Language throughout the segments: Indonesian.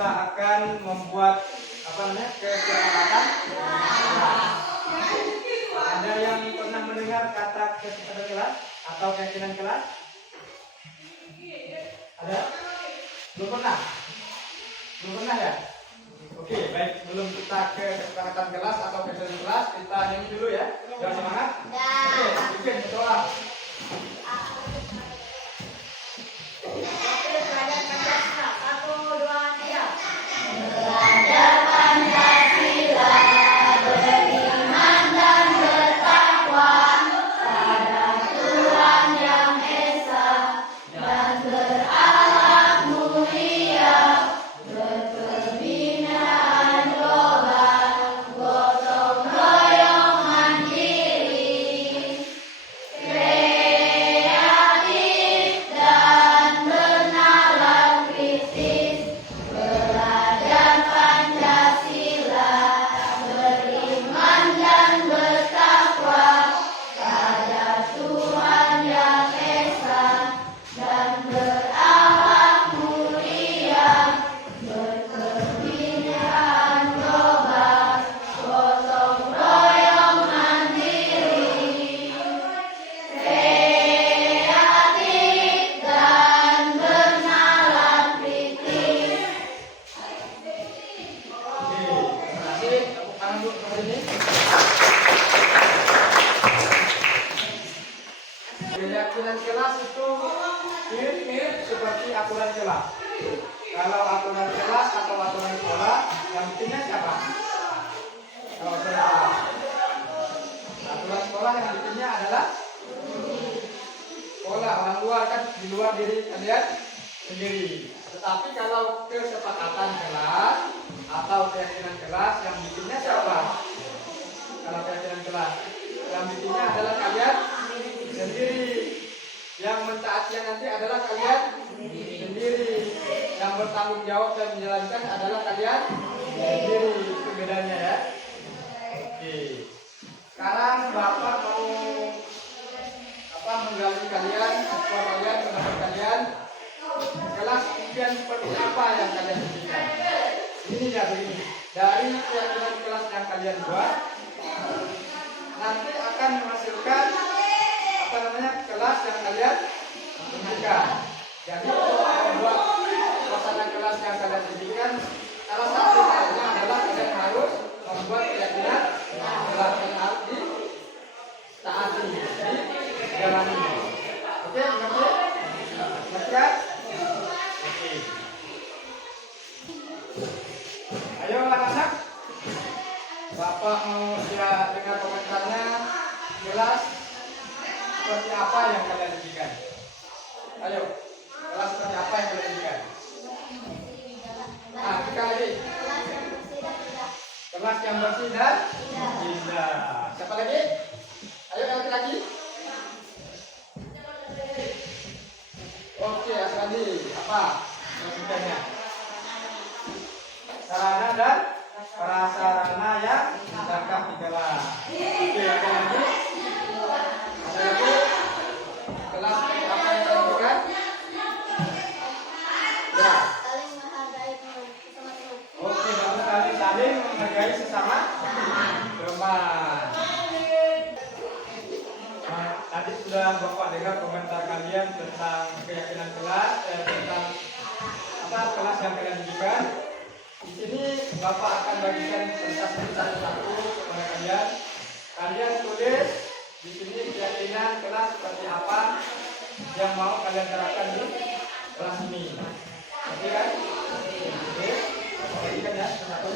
kita akan membuat kesepakatan. Ada yang pernah mendengar kata kesepakatan kelas atau keyakinan kelas? Ada? Belum pernah? Belum pernah ya? Oke, baik. Sebelum kita ke kesepakatan kelas atau keyakinan kelas, kita nyanyi dulu ya. Jangan semangat. Oke, bikin berdoa. Keyakinan kelas itu mirip-mirip seperti aturan kelas. Kalau aturan kelas atau aturan sekolah, yang bikinnya siapa? Kalau sekolah, aturan sekolah yang bikinnya adalah sekolah, orang luar kan, di luar diri kalian sendiri. Tetapi kalau kesepakatan kelas atau keyakinan kelas, yang bikinnya siapa? Kalau keyakinan kelas, yang bikinnya adalah kalian sendiri. Yang mentaatinya nanti adalah kalian sendiri. Yang bertanggung jawab dan menjalankan adalah kalian sendiri. Itu bedanya ya. Oke. Sekarang Bapak mau menggali kalian, siswa kalian, pendapat kalian, kelas impian seperti apa yang kalian inginkan. Ini ya begini. Dari keyakinan kelas yang kalian buat, nanti akan menghasilkan kelas yang kalian inginkan. Jadi untuk membuat suasana kelas yang kalian inginkan, salah satu halnya adalah kalian harus membuat keyakinan kelas yang harus ditaati, dijalani. Oke, ngerti? Ngerti ya? Oke. Ayo anak-anak, Bapak mau ya dengar komentarnya. Kelas seperti apa yang kalian inginkan? Ayo, kelas seperti apa yang kalian inginkan? Nah, kita lagi. Kelas yang bersih dan indah. Siapa lagi? Ayo yang lagi. Oke, Asrandi, apa maksudnya? Sarana dan prasarana yang lengkap di kelas. Oke, ada lagi? Ada lagi? Kelas apa yang kalian inginkan? Ya. Saling menghargai teman-teman. Oke, bagus sekali, saling menghargai sesama teman. Tadi sudah Bapak dengar komentar kalian tentang keyakinan kelas, tentang apa kelas yang kalian inginkan. Di sini Bapak akan bagikan kertas satu-satu kepada kalian. Kalian tulis di sini keyakinan kelas seperti apa yang mau kalian terapkan di kelas ini. Oke kan? Oke. Bagikan ya satu.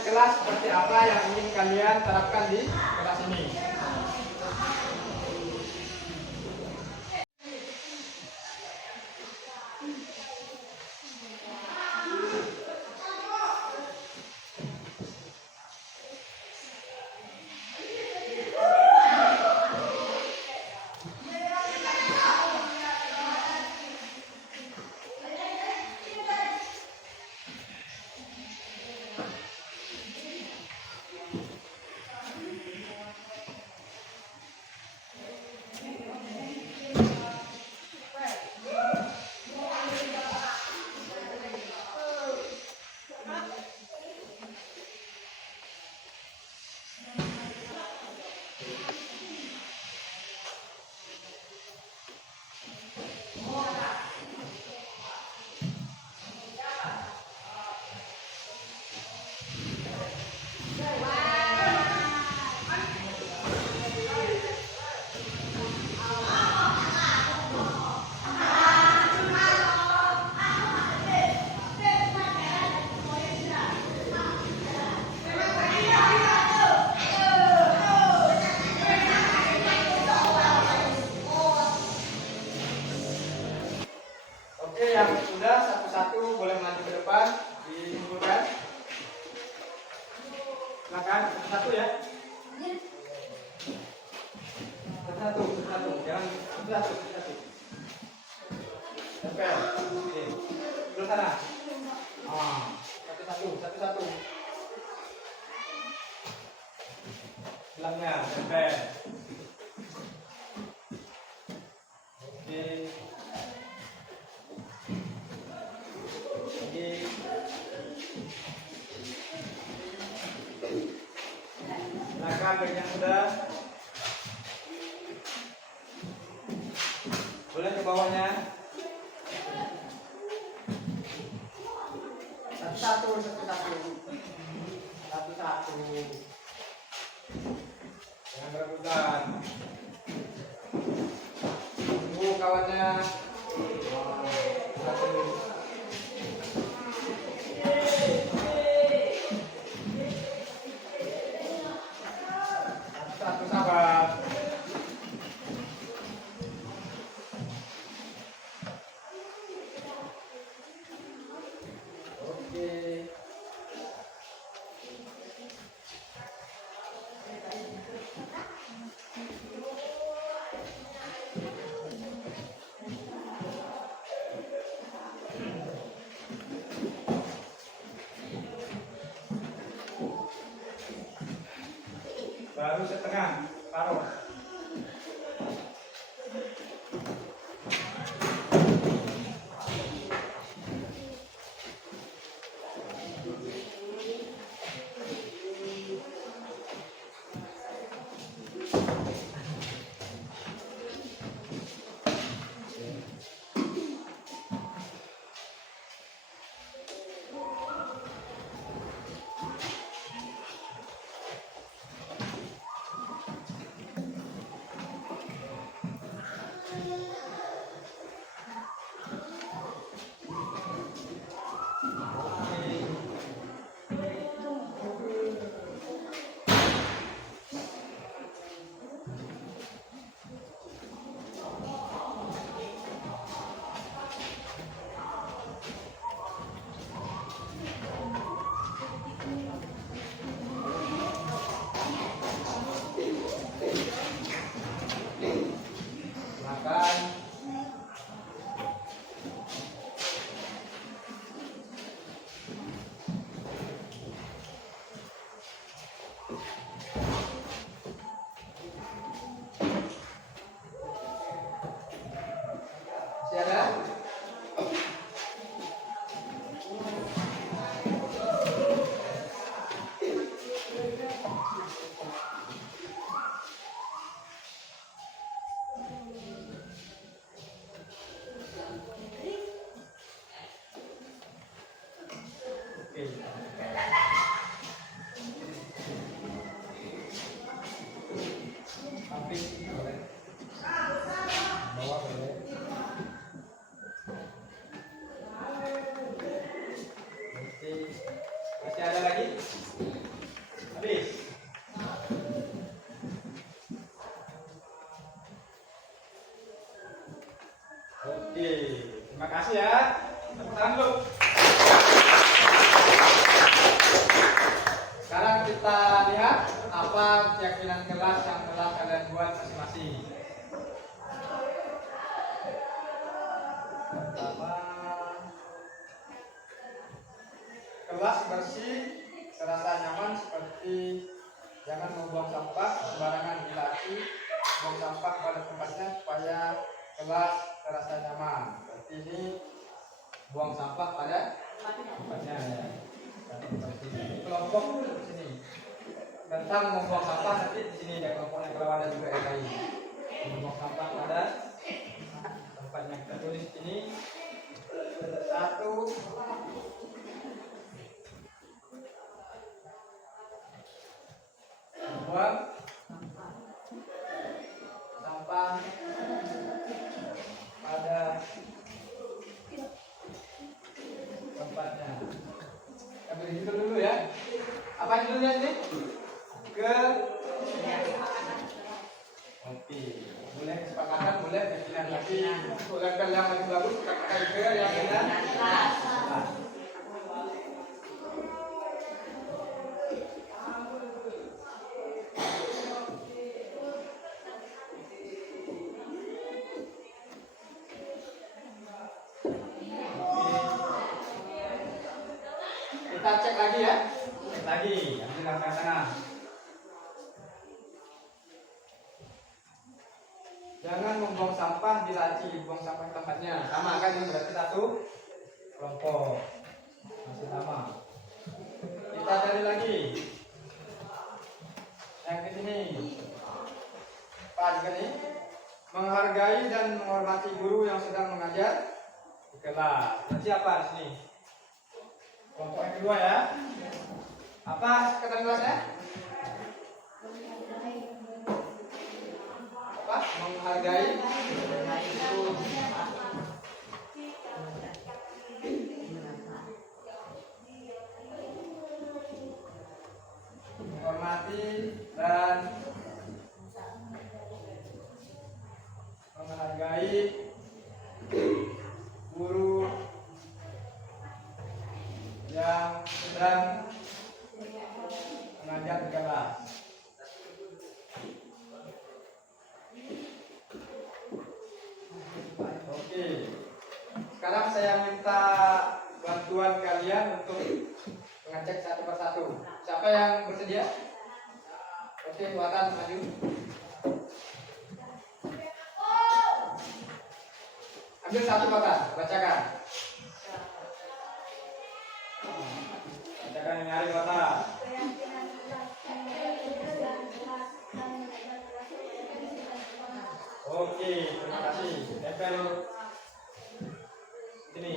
Kelas seperti apa yang ingin kalian terapkan di kelas ini. Satu, satu, jangan satu. Tempel. Oke. Terus sana. Satu. Belakangnya, tempel. Oke. Oke. Belakang yang sudah. Boleh ke bawahnya. Satu. Jangan rebutan. Tunggu kawannya. Satu. Satu sahabat. Oke. Baru setengah, paruh. Makan. Masih ada? Oke. Samping boleh. Bawah boleh. Oke. Masih ada lagi? Habis. Oke. Terima kasih ya. Tepuk tangan dulu. Sekarang kita lihat apa keyakinan kelas yang telah kalian buat masing-masing. Pertama, kelas bersih, terasa nyaman seperti jangan membuang sampah sembarangan di laci, buang sampah pada tempatnya supaya kelas terasa nyaman. Berarti ini buang sampah pada tempatnya ya. Kelompok di sini tentang membuang sampah nanti di sini ada kelompoknya kalau ada juga yang lain. Membuang sampah pada tempatnya kita tulis ini. Satu. Buang sampah pada tempatnya. Ambil judul dulu ya. Apa judulnya ini? Oke. Boleh kesepakatan, boleh keyakinan, tapi untuk level yang lebih bagus kita pakai keyakinan. Jangan membuang sampah di laci, buang sampah di tempatnya. Sama kan, ini berarti satu kelompok. Masih sama. Kita cari lagi. Yang ke sini. Pas kan ini? Menghargai dan menghormati guru yang sedang mengajar di kelas. Siapa di sini? Kelompok yang kedua ya. Apa kata kelasnya? Apa? Menghargai. Menghormati dan menghargai guru yang sedang mengajar di kelas. Oke. Sekarang saya minta bantuan kalian untuk mengecek satu persatu. Siapa yang bersedia? Oke, Watan maju. Ambil satu kata, bacakan. Bacakan yang nyari kata. Oke, terima kasih. Tempel sini.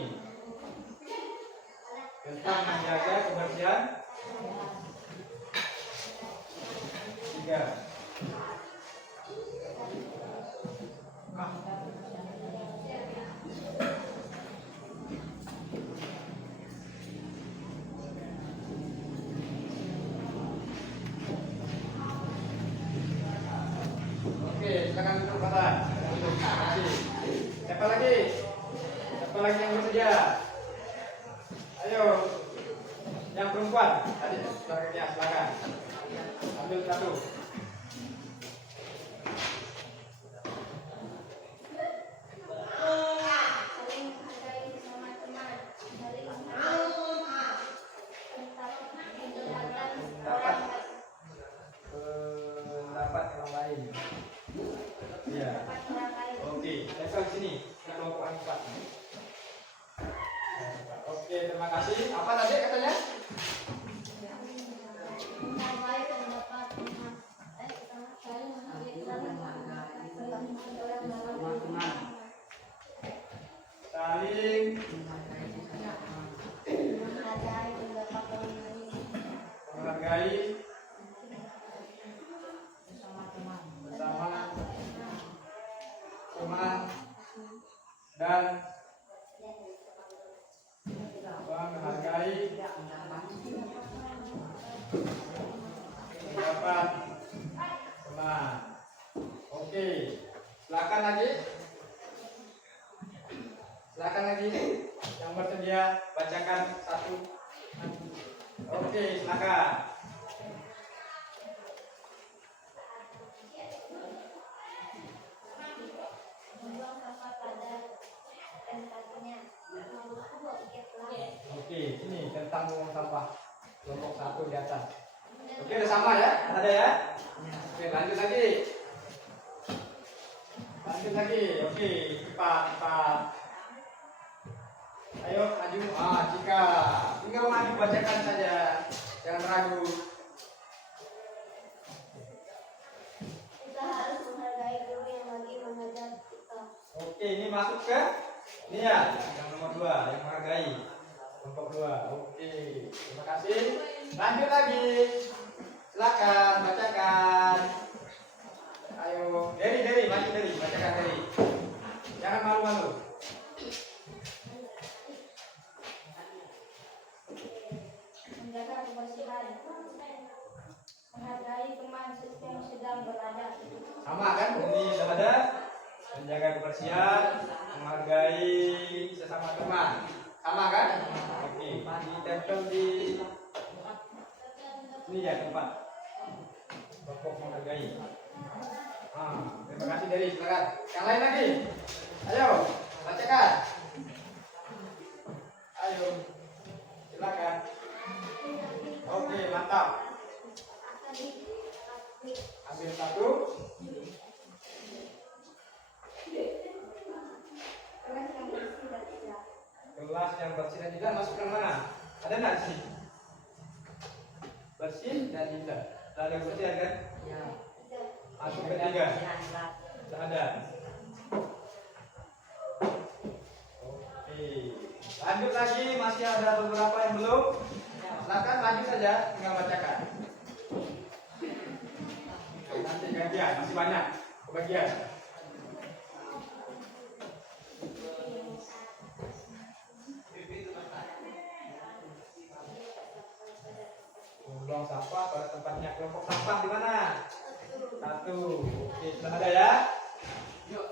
Tentang menjaga kebersihan. 3. Oke, silakan duduk kata. Terima kasih. Siapa lagi? Siapa lagi yang bersedia? Ayo, yang perempuan tadi belakangnya silakan. Ambil satu. Pendapat orang lain. Iya. Oke, tempel sini. Kelompok yang 4. Oke, terima kasih. Apa tadi katanya? Saling menghargai bersama teman dan menghargai pendapat teman. Oke, silakan lagi. Silakan lagi yang bersedia bacakan satu. Oke, silakan. Oke, ini tentang buang sampah kelompok 1 di atas. Oke, udah sama ya? Ada ya? Oke, lanjut lagi. Lanjut lagi. Oke, cepat. Ayo maju. Jika tinggal maju bacakan saja. Jangan ragu. Kita harus menghargai guru yang lagi mengajar kita. Oke, ini masuk ke ini ya, yang nomor 2, yang menghargai kelompok 2. Oke, terima kasih. Lanjut lagi. Silakan bacakan. Ayo, Dery, maju Dery, bacakan Dery. Jangan malu-malu. Menjaga kebersihan, menghargai teman yang sedang belajar. Sama kan? Ini sudah ada. Menjaga kebersihan, menghargai sesama teman. Sama kan? Oke, ditempel di ini ya tempat. Kelompok menghargai. Terima kasih Dery, silakan. Yang lain lagi. Ayo, bacakan. Ayo, silakan. Oke, mantap. Ambil satu. yang bersih dan indah masuk ke mana? Ada nggak sih? Bersih dan indah. Lalu yang bersih kan? Ya. Masuk ke 3. Tidak ada. Oke. Lanjut lagi, masih ada beberapa yang belum. Silakan lanjut saja, tinggal bacakan. Nanti gantian, masih banyak kebagian. Buang sampah pada tempatnya. Kelompok sampah di mana? 1. Oke, sudah ada ya? Yuk.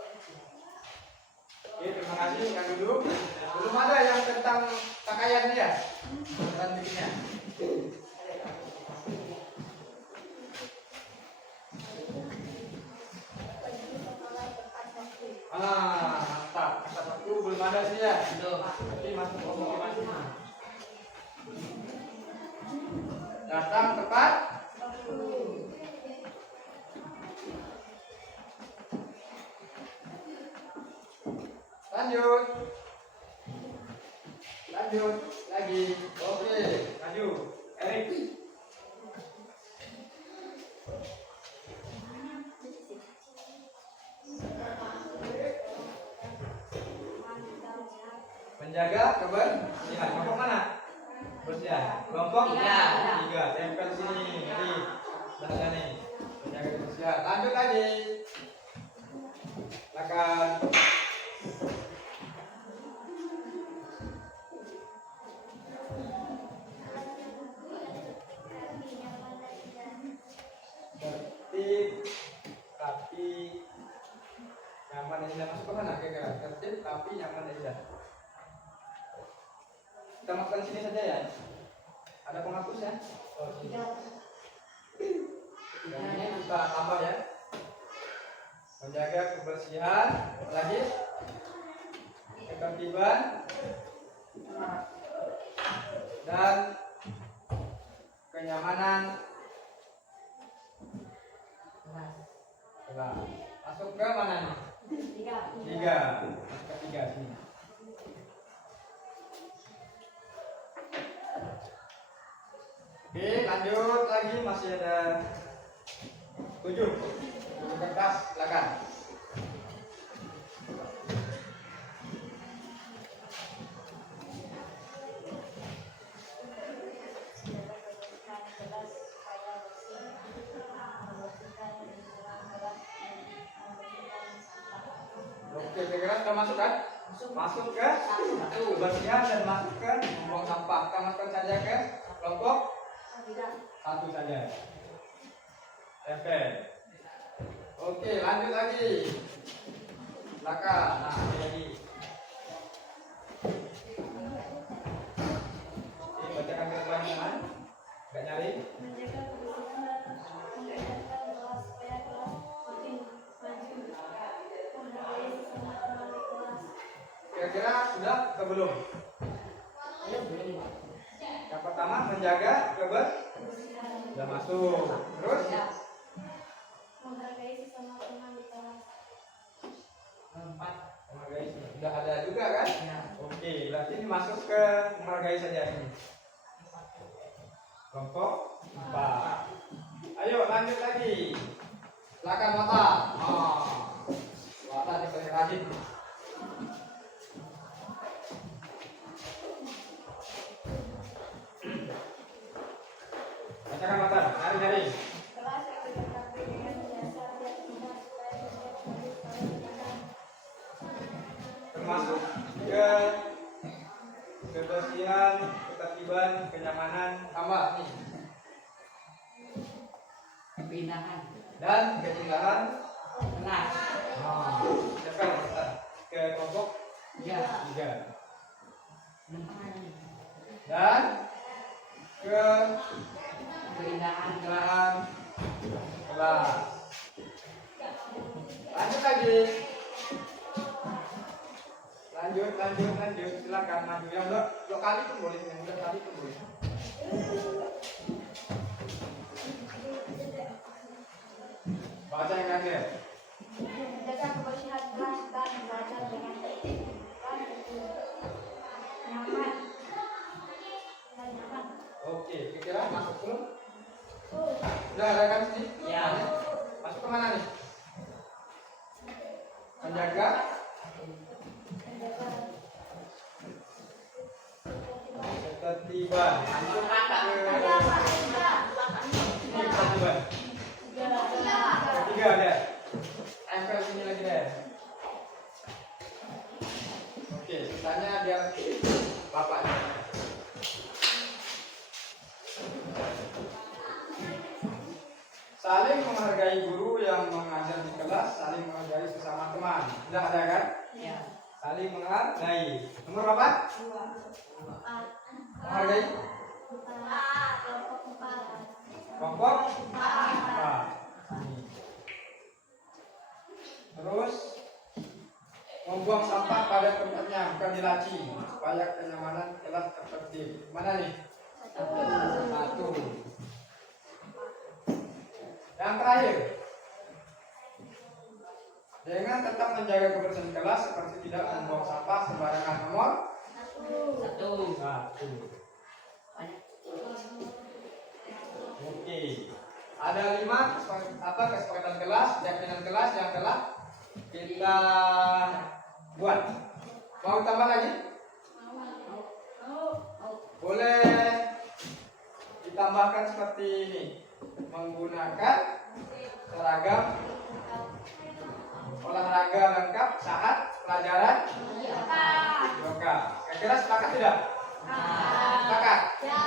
Oke, terima kasih yang duduk. Belum ada yang tentang pakaiannya ya? Tentang bikinnya. Mantap. Kata waktu belum ada sih ya? Tapi masuk kelompok masing. Datang tepat. Lanjut. Lanjut lagi. Oke, lanjut. Erik. Menjaga kebersihan. Kelompok mana? Kebersihan. Kelompok 3. Tempel sini. Jadi ada nih. Menjaga kebersihan. Lanjut lagi. Silakan. Tertib, rapi, nyaman dan indah. Masuk ke mana kira-kira? Tertib, rapi, nyaman dan indah. Kita masukkan sini saja ya. Ada penghapusnya? Oh, sini. Dan ini kita tambah ya. Menjaga kebersihan, apa lagi? Ketertiban dan kenyamanan. Coba masuk ke mana nih? 3. Masuk ke 3 sini. Oke, lanjut lagi, masih ada 7 kertas, silakan. Oke, kira-kira sudah masuk kan? Masuk ke kebersihan dan masuk ke membuang sampah. Kita masukkan saja ke kelompok 1 saja. Tempel. Oke, lanjut lagi. Silakan. Nah, ini lagi. Oke, bacakan ke depan. Enggak nyari. Menjaga kebersihan dan mengendalikan kelas supaya kelas makin maju. Menghargai sesama teman di kelas. Kira-kira sudah atau belum? Yang pertama menjaga Kebersihan. sudah masuk. Terus Menghargai sesama teman di kelas. menghargai sudah ada juga kan? Oke, berarti ini masuk ke menghargai saja ini. Kelompok 4. Ayo lanjut lagi. Silakan mata. Mata yang paling rajin. Bacakan mata. Nyari-nyari. Kelas yang dilengkapi dengan jasa dan indah supaya setiap murid selalu menyenangkan. Termasuk ke kebersihan, ketertiban, kenyamanan, tambah nih. Kepindahan. Dan keindahan. Kelas. Siapa yang masuk ke kelompok 3. Dan ke Keindahan. keindahan kelas. Lanjut lagi. Lanjut. Silakan maju. Yang dua kali pun boleh, yang udah kali pun boleh. Baca yang terakhir. Menjaga kebersihan kelas dan belajar dengan tertib dan nyaman. Nggak nyaman. Oke, kira-kira masuk belum? Udah ada kan sini? Ya. Masuk ke mana nih? Menjaga ketertiban. Masuk ke ini ketertiban. Ketiga ada. Tempel sini lagi deh. Oke, sisanya biar bapaknya. Saling menghargai guru yang mengajar di kelas, saling menghargai sesama teman. Sudah ada kan? Ya. Saling menghargai. Nomor berapa? 4. Menghargai 4. Kelompok 4. kelompok 4. Terus membuang sampah pada tempatnya, bukan di laci, supaya kenyamanan kelas tertib. Mana nih? 1. Yang terakhir, dengan tetap menjaga kebersihan kelas seperti tidak membuang sampah sembarangan. Nomor 1. 1. Oke. Ada 5 kesepakatan kelas, keyakinan kelas yang telah kita buat. Mau tambah lagi? Boleh ditambahkan seperti ini. Menggunakan seragam olahraga lengkap saat pelajaran yoga. Kira-kira sepakat tidak? Sepakat? Ya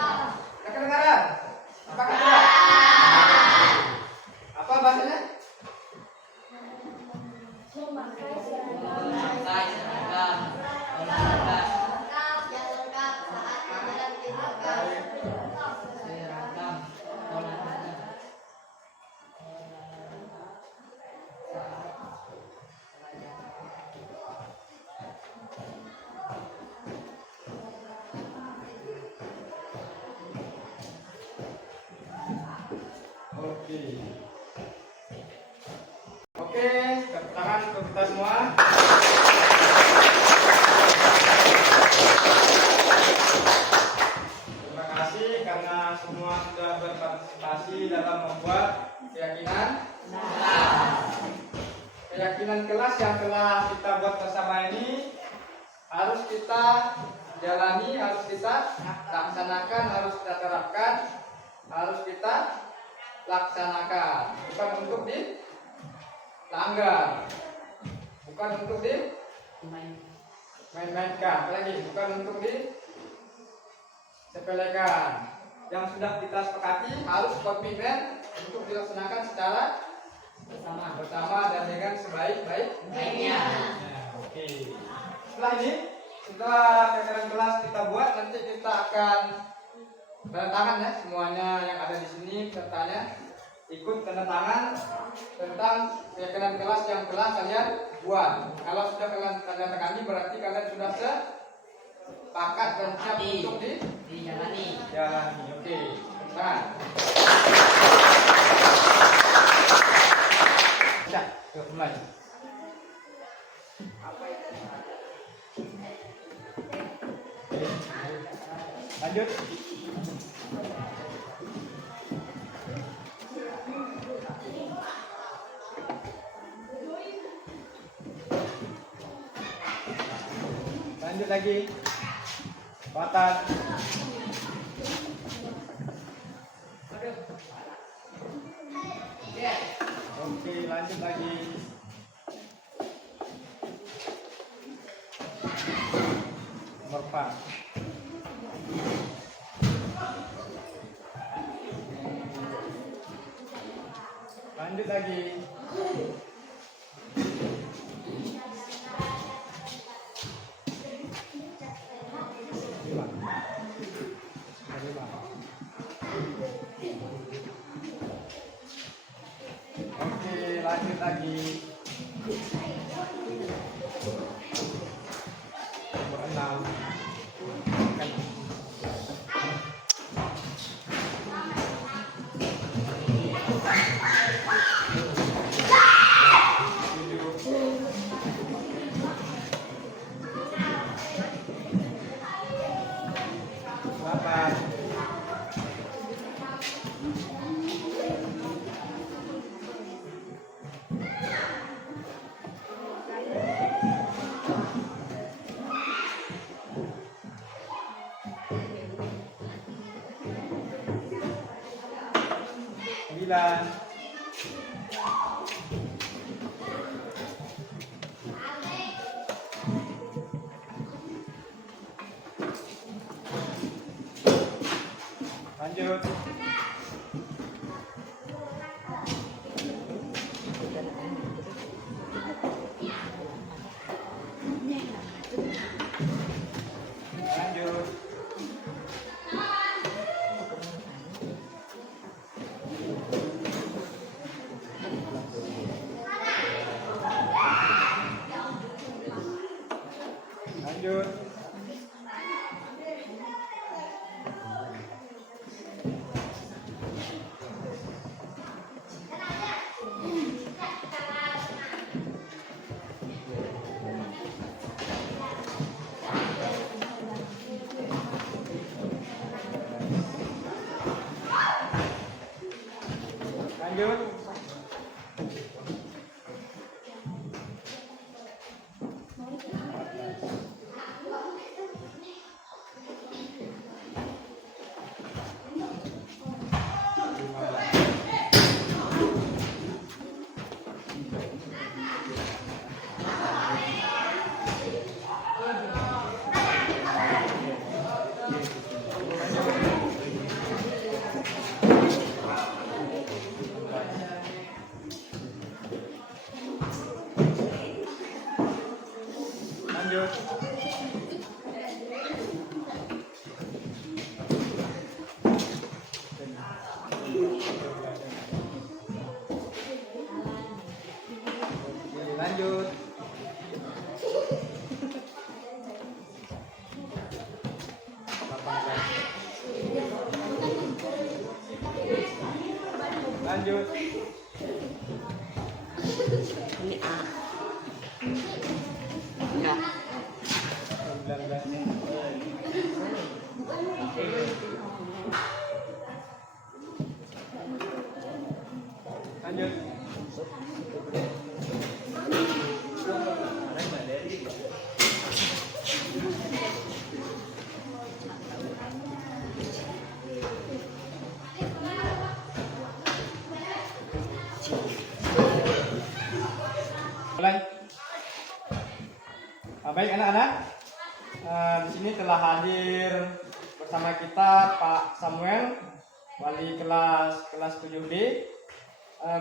kedengaran? Sepakat tidak? Apa bahasanya? Memakai seragam Memakai seragam olahraga. Seragam olahraga. Oke. Oke, tepuk tangan untuk kita semua. Terima kasih karena semua sudah berpartisipasi dalam membuat keyakinan. Keyakinan kelas yang telah kita buat bersama ini harus kita jalani, harus kita laksanakan, harus kita terapkan, harus kita laksanakan. Bukan untuk dilanggar, bukan untuk main-mainkan, apalagi bukan untuk disepelekan. Yang sudah kita sepakati harus komitmen untuk dilaksanakan secara bersama dan dengan sebaik-baiknya. Oke. Setelah ini, setelah kegiatan kelas kita buat, nanti kita akan tanda tangan ya, semuanya yang ada di sini pesertanya ikut tanda tangan tentang keyakinan kelas yang telah kalian buat. Kalau sudah kalian tanda tangani berarti kalian sudah sepakat dan siap untuk dijalani. Oke, tangan. Sudah, mulai. Lanjut. Lanjut lagi. Kuatan. Oke, lanjut lagi. Nomor 4. Lanjut lagi. Oke, lanjut lagi. Nomor 6. Lanjut. Lanjut. Lanjut. Lanjut. Lanjut. Lanjut. Lanjut. Ini A. Ya. 19. Lanjut. Mulai. Baik anak-anak, di sini telah hadir bersama kita Pak Samuel, wali kelas 7B.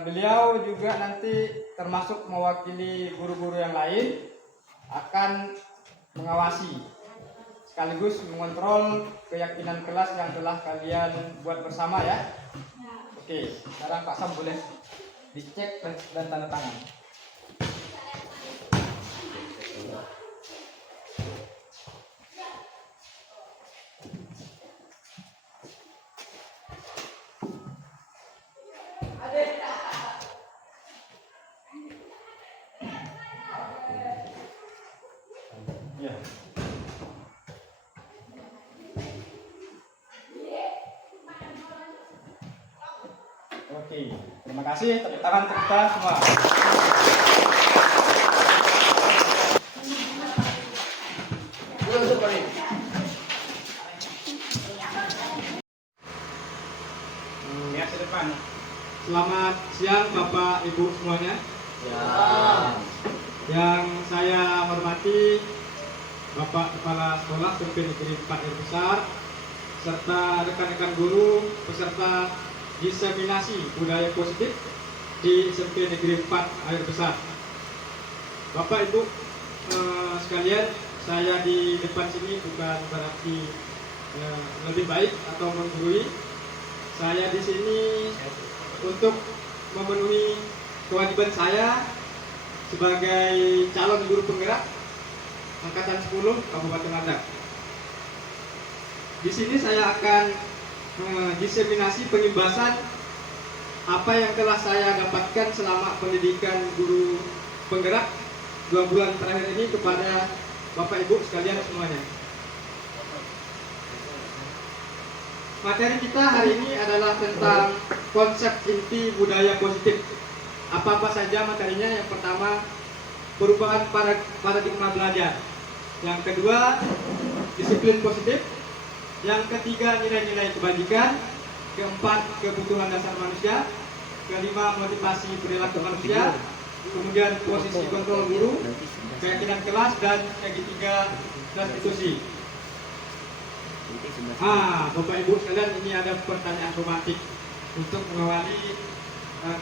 Beliau juga nanti termasuk mewakili guru-guru yang lain akan mengawasi sekaligus mengontrol keyakinan kelas yang telah kalian buat bersama ya. Oke, sekarang Pak Sam boleh dicek dan tanda tangan. Ya. Oke, terima kasih. Tepuk tangan untuk kita semua. Ya, ke depan. Selamat siang Bapak Ibu semuanya. Ya. Yang saya hormati Bapak Kepala Sekolah SMP Negeri 4 Air Besar, serta rekan-rekan guru peserta diseminasi budaya positif di SMP Negeri 4 Air Besar. Bapak Ibu sekalian, saya di depan sini bukan berarti lebih baik atau menggurui. Saya di sini untuk memenuhi kewajiban saya sebagai calon guru penggerak Angkatan 10 Kabupaten Ladang. Di sini saya akan diseminasi pengimbasan apa yang telah saya dapatkan selama pendidikan guru penggerak 2 bulan terakhir ini kepada Bapak Ibu sekalian semuanya. Materi kita hari ini adalah tentang konsep inti budaya positif. Apa-apa saja materinya? Yang pertama, perubahan paradigma belajar. Yang kedua, disiplin positif. Yang ketiga, nilai-nilai kebajikan. Keempat, kebutuhan dasar manusia. kelima motivasi perilaku manusia, kemudian posisi kontrol guru, keyakinan kelas, dan yang ketiga konstitusi. Bapak Ibu sekalian, ini ada pertanyaan romantik untuk mengawali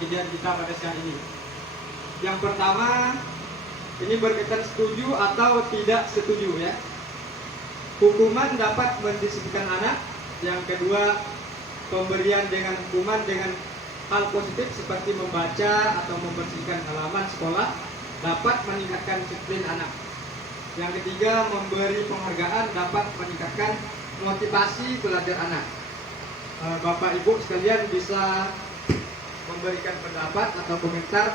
kegiatan kita pada siang ini. Yang pertama, ini berkaitan setuju atau tidak setuju ya. Hukuman dapat mendisiplinkan anak. Yang kedua, pemberian dengan hukuman dengan hal positif seperti membaca atau membersihkan halaman sekolah dapat meningkatkan disiplin anak. Yang ketiga, memberi penghargaan dapat meningkatkan motivasi belajar anak. Bapak Ibu sekalian bisa memberikan pendapat atau komentar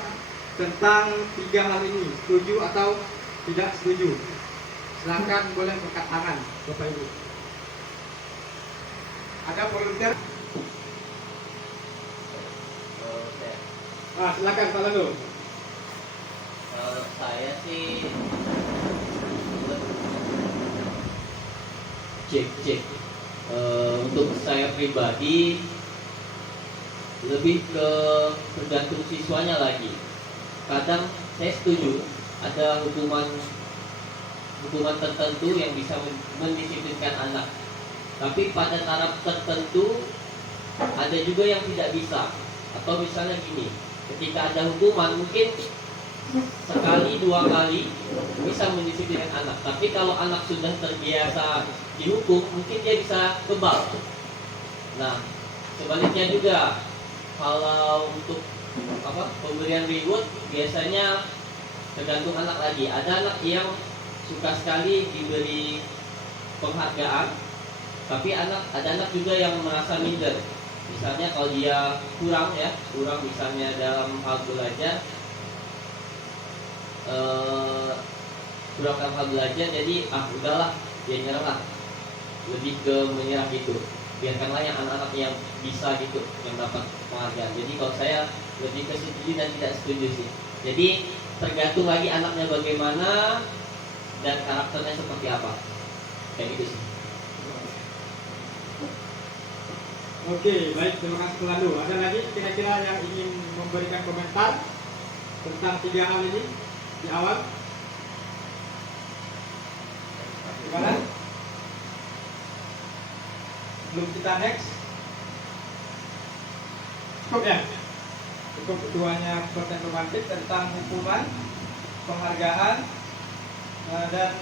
tentang tiga hal ini, setuju atau tidak setuju. Silakan boleh angkat tangan, Bapak Ibu. Ada volunteer? Silakan Pak Lando. Saya sih cek. Untuk saya pribadi lebih ke tergantung siswanya lagi. Kadang saya setuju ada hukuman tertentu yang bisa mendisiplinkan anak. Tapi pada taraf tertentu ada juga yang tidak bisa. Atau misalnya gini, ketika ada hukuman mungkin sekali dua kali bisa mendisiplinkan anak. Tapi kalau anak sudah terbiasa dihukum, mungkin dia bisa kebal. Nah, sebaliknya juga kalau untuk pemberian reward biasanya tergantung anak lagi. Ada anak yang suka sekali diberi penghargaan, tapi ada anak juga yang merasa minder. Misalnya kalau dia kurang misalnya dalam hal belajar, jadi udahlah, dia nyerah lah, lebih ke menyerah gitu. Biarkanlah yang anak-anak yang bisa gitu yang dapat penghargaan. Jadi kalau saya lebih ke setuju dan tidak setuju sih. Jadi tergantung lagi anaknya bagaimana dan karakternya seperti apa, kayak gitu sih. Oke, baik, terima kasih Pak Lando. Ada lagi kira-kira yang ingin memberikan komentar tentang tiga hal ini di awal? Gimana? Sebelum kita next, cukup ya? Cukup keduanya pertanyaan romantik tentang hukuman, penghargaan, dan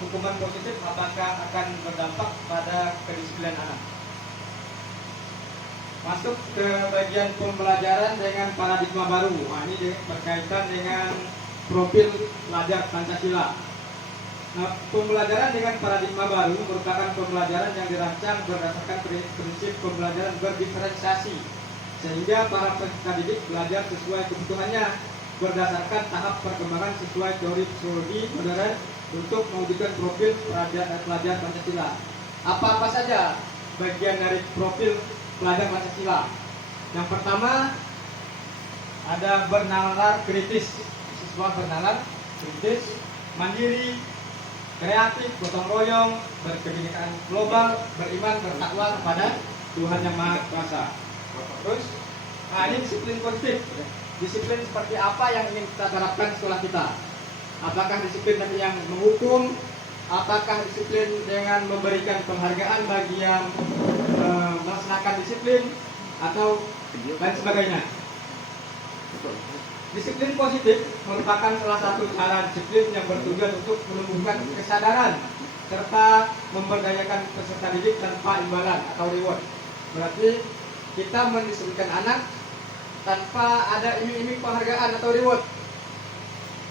hukuman positif apakah akan berdampak pada kedisiplinan anak. Masuk ke bagian pembelajaran dengan paradigma baru. Ini berkaitan dengan profil pelajar Pancasila. Pembelajaran dengan paradigma baru merupakan pembelajaran yang dirancang berdasarkan prinsip pembelajaran berdiferensiasi, sehingga para peserta didik belajar sesuai kebutuhannya berdasarkan tahap perkembangan sesuai teori psikologi modern untuk mewujudkan profil pelajar Pancasila. Apa saja bagian dari profil pelajar Pancasila? Yang pertama, ada bernalar kritis. Siswa bernalar kritis, mandiri, kreatif, gotong royong, berkebinekaan global, beriman, bertakwa kepada Tuhan Yang Maha Kuasa. Terus, ini disiplin positif. Disiplin seperti apa yang ingin kita terapkan sekolah kita? Apakah disiplin yang menghukum? Apakah disiplin dengan memberikan penghargaan bagi yang melaksanakan disiplin atau lain sebagainya? Disiplin positif merupakan salah satu cara disiplin yang bertujuan untuk menumbuhkan kesadaran serta memberdayakan peserta didik tanpa imbalan atau reward. Berarti kita mendisiplinkan anak tanpa ada iming-iming penghargaan atau reward.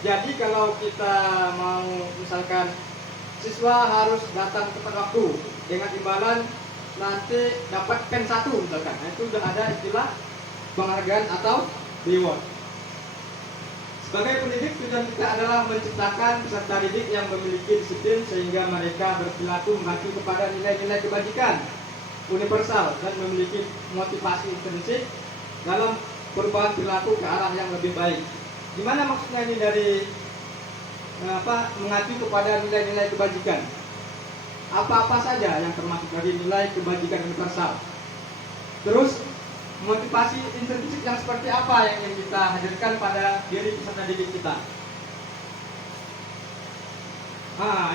Jadi kalau kita mau misalkan siswa harus datang tepat waktu dengan imbalan nanti dapat pen 1 misalkan, itu sudah ada istilah penghargaan atau reward. Sebagai pendidik, tujuan kita adalah menciptakan peserta didik yang memiliki disiplin sehingga mereka berperilaku mengacu kepada nilai-nilai kebajikan universal dan memiliki motivasi intrinsik dalam perubahan perilaku ke arah yang lebih baik. Gimana maksudnya ini dari mengacu kepada nilai-nilai kebajikan? Apa-apa saja yang termasuk dari nilai kebajikan universal? Terus motivasi intrinsik yang seperti apa yang ingin kita hadirkan pada diri peserta didik kita?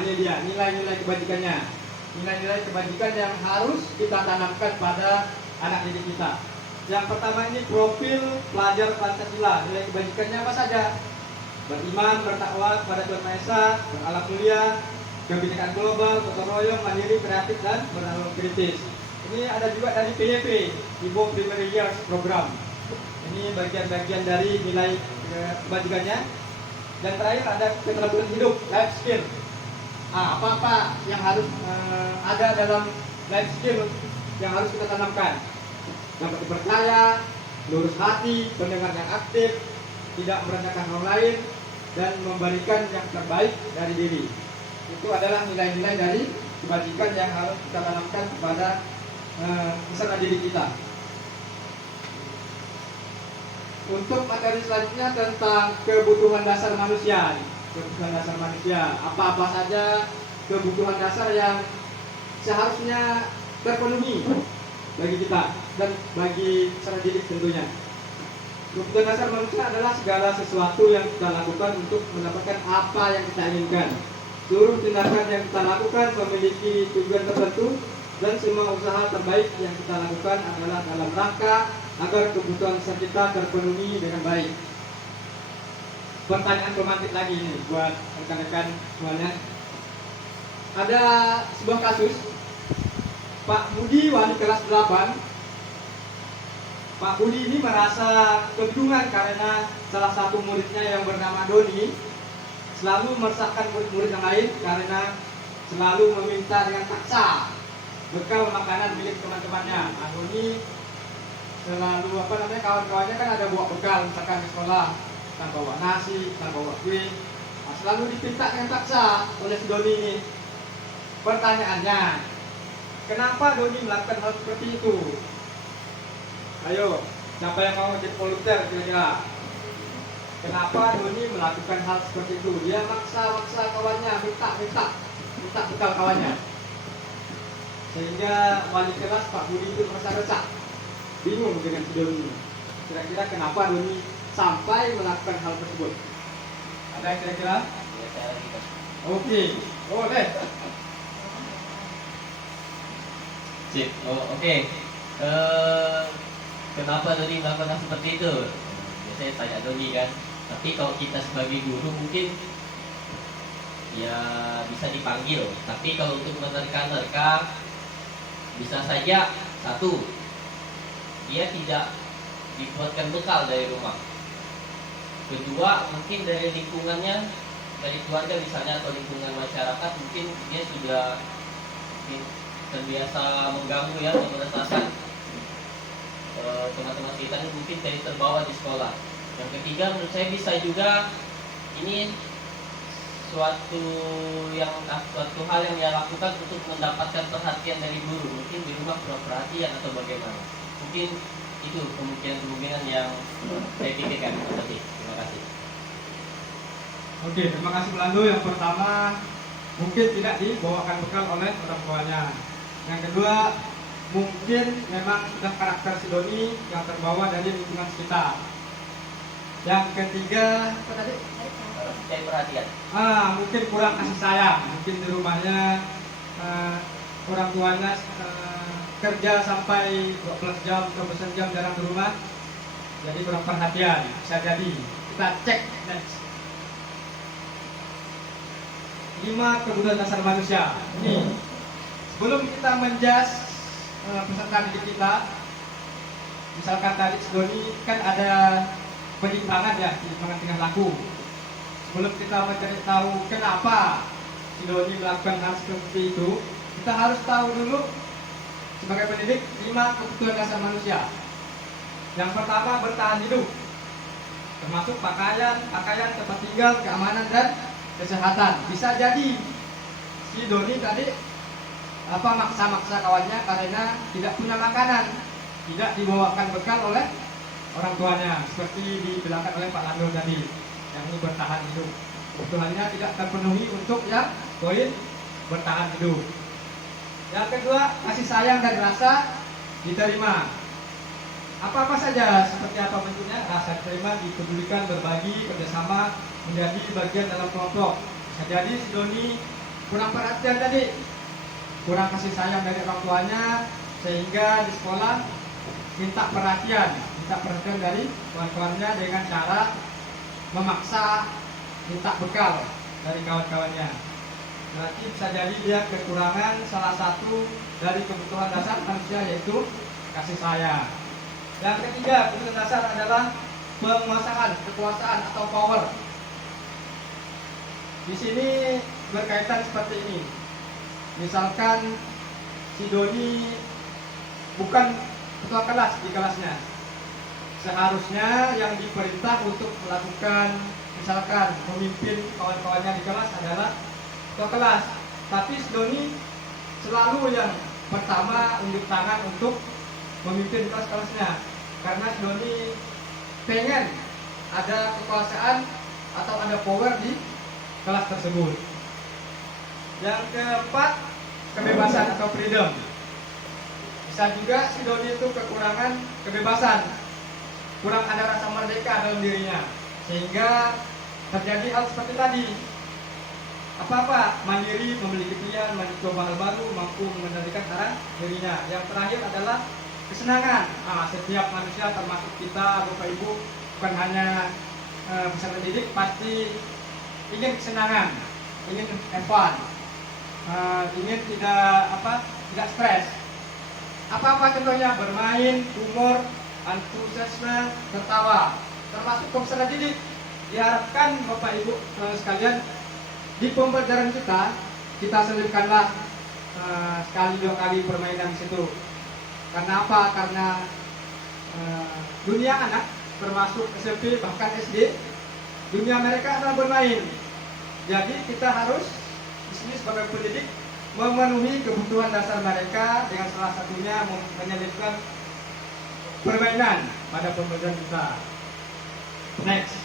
Ini dia nilai-nilai kebajikannya. Nilai-nilai kebajikan yang harus kita tanamkan pada anak didik kita. Yang pertama ini profil pelajar Pancasila. Nilai kebajikannya apa saja? Beriman, bertakwa kepada Tuhan Maha Esa, berakhlak mulia, kebinekaan global, gotong royong, mandiri, kreatif, dan bernalar kritis. Ini ada juga dari PYP, Ibu Primary Years Program. Ini bagian-bagian dari nilai kebajikannya. Dan terakhir ada keterampilan hidup, life skill. Apa-apa yang harus ada dalam life skill yang harus kita tanamkan. Dapat dipercaya, lurus hati, pendengar yang aktif, tidak merendahkan orang lain, dan memberikan yang terbaik dari diri. Itu adalah nilai-nilai dari kebajikan yang harus kita tanamkan kepada peserta didik kita. Untuk materi selanjutnya tentang kebutuhan dasar manusia. Kebutuhan dasar manusia, apa-apa saja kebutuhan dasar yang seharusnya terpenuhi bagi kita dan bagi peserta didik tentunya. Kebutuhan dasar manusia adalah segala sesuatu yang kita lakukan untuk mendapatkan apa yang kita inginkan. Seluruh tindakan yang kita lakukan memiliki tujuan tertentu, dan semua usaha terbaik yang kita lakukan adalah dalam rangka agar kebutuhan dasar kita terpenuhi dengan baik. Pertanyaan romantik lagi ini buat rekan-rekan semuanya. Ada sebuah kasus, Pak Budi wali kelas 8. Pak Budi ini merasa kebingungan karena salah satu muridnya yang bernama Doni selalu meresahkan murid-murid yang lain karena selalu meminta dengan paksa bekal makanan milik teman-temannya. Doni selalu kawan-kawannya kan ada bawa bekal misalkan di sekolah, kita bawa nasi, kita bawa kue, selalu dipinta dengan paksa oleh si Doni ini. Pertanyaannya, kenapa Doni melakukan hal seperti itu? Ayo, siapa yang mau jadi volunteer kira-kira? Kenapa Doni melakukan hal seperti itu? Dia maksa kawannya, minta bekal kawannya. Sehingga wali kelas Pak Budi itu merasa resah, bingung dengan si Doni. Kira-kira kenapa Doni sampai melakukan hal tersebut? Ada yang kira-kira? Oke, boleh. Sip, oke. Kenapa Doni melakukan hal seperti itu? Biasanya tanya Doni kan. Tapi kalau kita sebagai guru mungkin ya bisa dipanggil. Tapi kalau untuk menerka-nerka, bisa saja satu, dia tidak dibuatkan bekal dari rumah. Kedua, mungkin dari lingkungannya, dari keluarga misalnya atau lingkungan masyarakat, mungkin dia sudah terbiasa mengganggu ya, meresahkan teman-teman kita ini, mungkin dari terbawa di sekolah. Yang ketiga, menurut saya bisa juga ini suatu hal yang dia lakukan untuk mendapatkan perhatian dari guru. Mungkin di rumah kurang perhatian atau bagaimana. Mungkin itu kemungkinan yang saya pikirkan tadi. Terima kasih. Oke, terima kasih Belando. Yang pertama, mungkin tidak dibawakan bekal oleh orang tuanya. Yang kedua, mungkin memang sudah karakter si Doni yang terbawa dari lingkungan sekitar. Yang ketiga, apa tadi? Cari perhatian. Mungkin kurang kasih sayang. Mungkin di rumahnya orang tuanya kerja sampai 12 jam atau 12 jam jarang di rumah, jadi kurang perhatian. Bisa jadi. Kita cek next. 5 kebutuhan dasar manusia. Ini sebelum kita menjas peserta didik kita, misalkan tadi si Doni kan ada penyimpangan ya, penyimpangan tingkah laku. Sebelum kita mencari tahu kenapa si Doni melakukan hal seperti itu, kita harus tahu dulu sebagai pendidik 5 kebutuhan dasar manusia. Yang pertama, bertahan hidup, termasuk pakaian, tempat tinggal, keamanan dan kesehatan. Bisa jadi si Doni tadi maksa kawannya karena tidak punya makanan, tidak dibawakan bekal oleh orang tuanya, seperti dibilangkan oleh Pak Lando tadi. Yang ini bertahan hidup, kebutuhannya tidak terpenuhi untuk yang poin bertahan hidup. Yang kedua, kasih sayang dan rasa diterima. Apa-apa saja, seperti apa bentuknya, rasa terima, dipedulikan, berbagi, kerjasama, menjadi bagian dalam kelompok. Bisa jadi si Doni kurang perhatian tadi, kurang kasih sayang dari orang tuanya, sehingga di sekolah minta perhatian dari kawan-kawannya dengan cara memaksa minta bekal dari kawan-kawannya. Berarti bisa jadi dia kekurangan salah satu dari kebutuhan dasar manusia, yaitu kasih sayang. Yang ketiga, kebutuhan dasar adalah penguasaan, kekuasaan atau power. Di sini berkaitan seperti ini. Misalkan si Doni bukan ketua kelas di kelasnya. Seharusnya yang diperintah untuk melakukan, misalkan memimpin kawan-kawannya di kelas adalah ketua kelas. Tapi si Doni selalu yang pertama unjuk tangan untuk memimpin kelas-kelasnya. Karena si Doni pengen ada kekuasaan atau ada power di kelas tersebut. Yang keempat, kebebasan atau freedom. Bisa juga si Doni itu kekurangan kebebasan, kurang ada rasa merdeka dalam dirinya, sehingga terjadi hal seperti tadi. Apa-apa, mandiri, memiliki pilihan, mencoba hal baru, mampu mengendalikan arah dirinya. Yang terakhir adalah kesenangan. Setiap manusia termasuk kita, Bapak Ibu, bukan hanya peserta didik, pasti ingin kesenangan, ingin have fun, ingin tidak stres. Apa-apa contohnya, bermain, humor, antusiasme, tertawa, termasuk peserta didik. Diharapkan Bapak Ibu sekalian, di pembelajaran kita selipkanlah sekali dua kali permainan di situ. Karena apa? Karena dunia anak, termasuk SMP bahkan SD, dunia mereka adalah bermain. Jadi kita harus di sini sebagai pendidik memenuhi kebutuhan dasar mereka dengan salah satunya menyelipkan permainan pada pembelajaran kita. Next.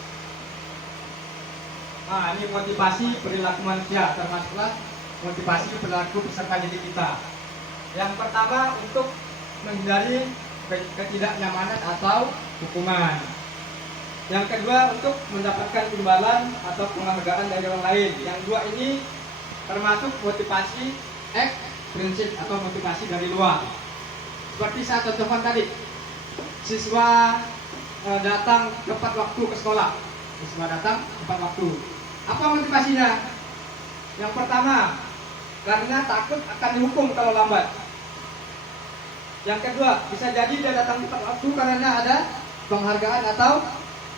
Ini motivasi perilaku manusia, termasuklah motivasi perilaku peserta didik kita. Yang pertama, untuk menghindari ketidaknyamanan atau hukuman. Yang kedua, untuk mendapatkan imbalan atau penghargaan dari orang lain. Yang dua ini termasuk motivasi ekstrinsik atau motivasi dari luar. Seperti saya contohkan tadi, siswa datang tepat waktu ke sekolah. Siswa datang tepat waktu. Apa motivasinya? Yang pertama, karena takut akan dihukum kalau lambat. Yang kedua, bisa jadi dia datang tepat waktu karena ada penghargaan atau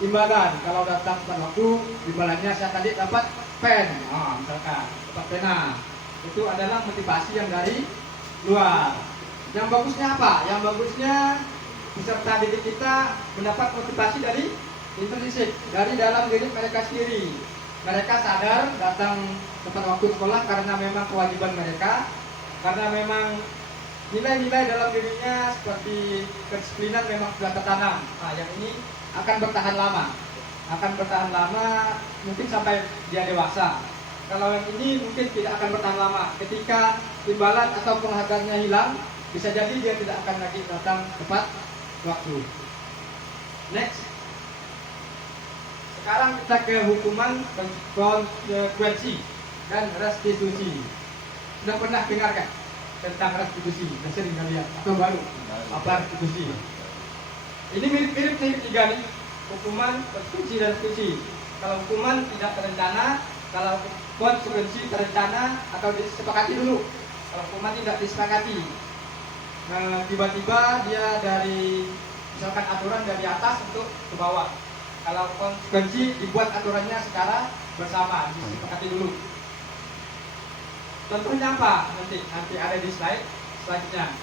imbalan. Kalau datang tepat waktu, imbalannya saya tadi dapat pen, misalkan dapat pena. Itu adalah motivasi yang dari luar. Yang bagusnya apa? Yang bagusnya peserta didik kita mendapat motivasi dari intrinsik, dari dalam diri mereka sendiri. Mereka sadar datang tepat waktu sekolah karena memang kewajiban mereka, karena memang nilai-nilai dalam dirinya seperti kedisiplinan memang sudah tertanam. Yang ini akan bertahan lama, mungkin sampai dia dewasa. Kalau yang ini mungkin tidak akan bertahan lama. Ketika imbalan atau penghargaannya hilang, bisa jadi dia tidak akan lagi datang tepat waktu. Next. Sekarang kita ke hukuman, konsekuensi, dan restitusi. Sudah pernah dengar kan tentang restitusi? Sudah sering lihat atau baru? Apa restitusi? Ini mirip-mirip tiga nih. Hukuman, konsekuensi, dan restitusi. Kalau hukuman tidak terencana, kalau konsekuensi terencana atau disepakati dulu. Kalau hukuman tidak disepakati, tiba-tiba dia dari misalkan aturan dari atas untuk ke bawah. Kalau konsekuensi dibuat aturannya secara bersama, disepakati dulu. Contohnya apa? Nanti ada di slide selanjutnya.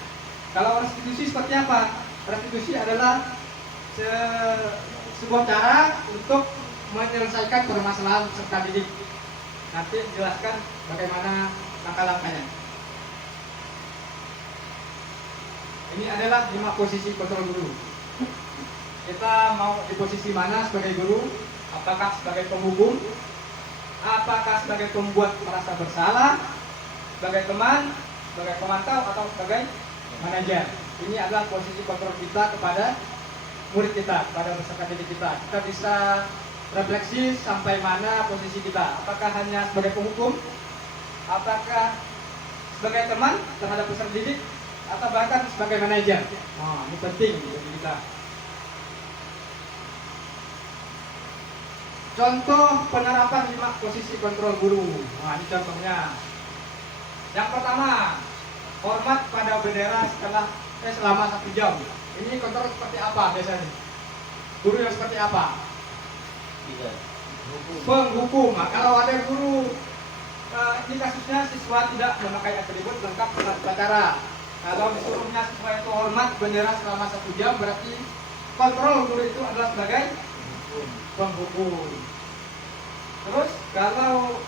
Kalau restitusi seperti apa? Restitusi adalah sebuah cara untuk menyelesaikan permasalahan peserta didik. Nanti jelaskan bagaimana langkah-langkahnya. Ini adalah 5 posisi kontrol guru. Kita mau di posisi mana sebagai guru? Apakah sebagai penghukum? Apakah sebagai pembuat merasa bersalah? Sebagai teman? Sebagai pemantau? Atau sebagai manajer? Ini adalah posisi kontrol kita kepada murid kita, pada peserta didik kita. Kita bisa refleksi sampai mana posisi kita. Apakah hanya sebagai penghukum, apakah sebagai teman terhadap peserta didik, atau bahkan sebagai manajer. Oh, ini penting bagi kita. Contoh penerapan 5 posisi kontrol guru. Nah, ini contohnya. Yang pertama, hormat pada bendera selama 1 jam. Ini kontrol seperti apa biasanya? Guru yang seperti apa? Tidak. Penghukum. Nah, kalau ada guru, ini kasusnya siswa tidak memakai atribut lengkap saat upacara. Kalau disuruhnya siswa itu hormat bendera selama 1 jam, berarti kontrol guru itu adalah sebagai penghukum. Terus kalau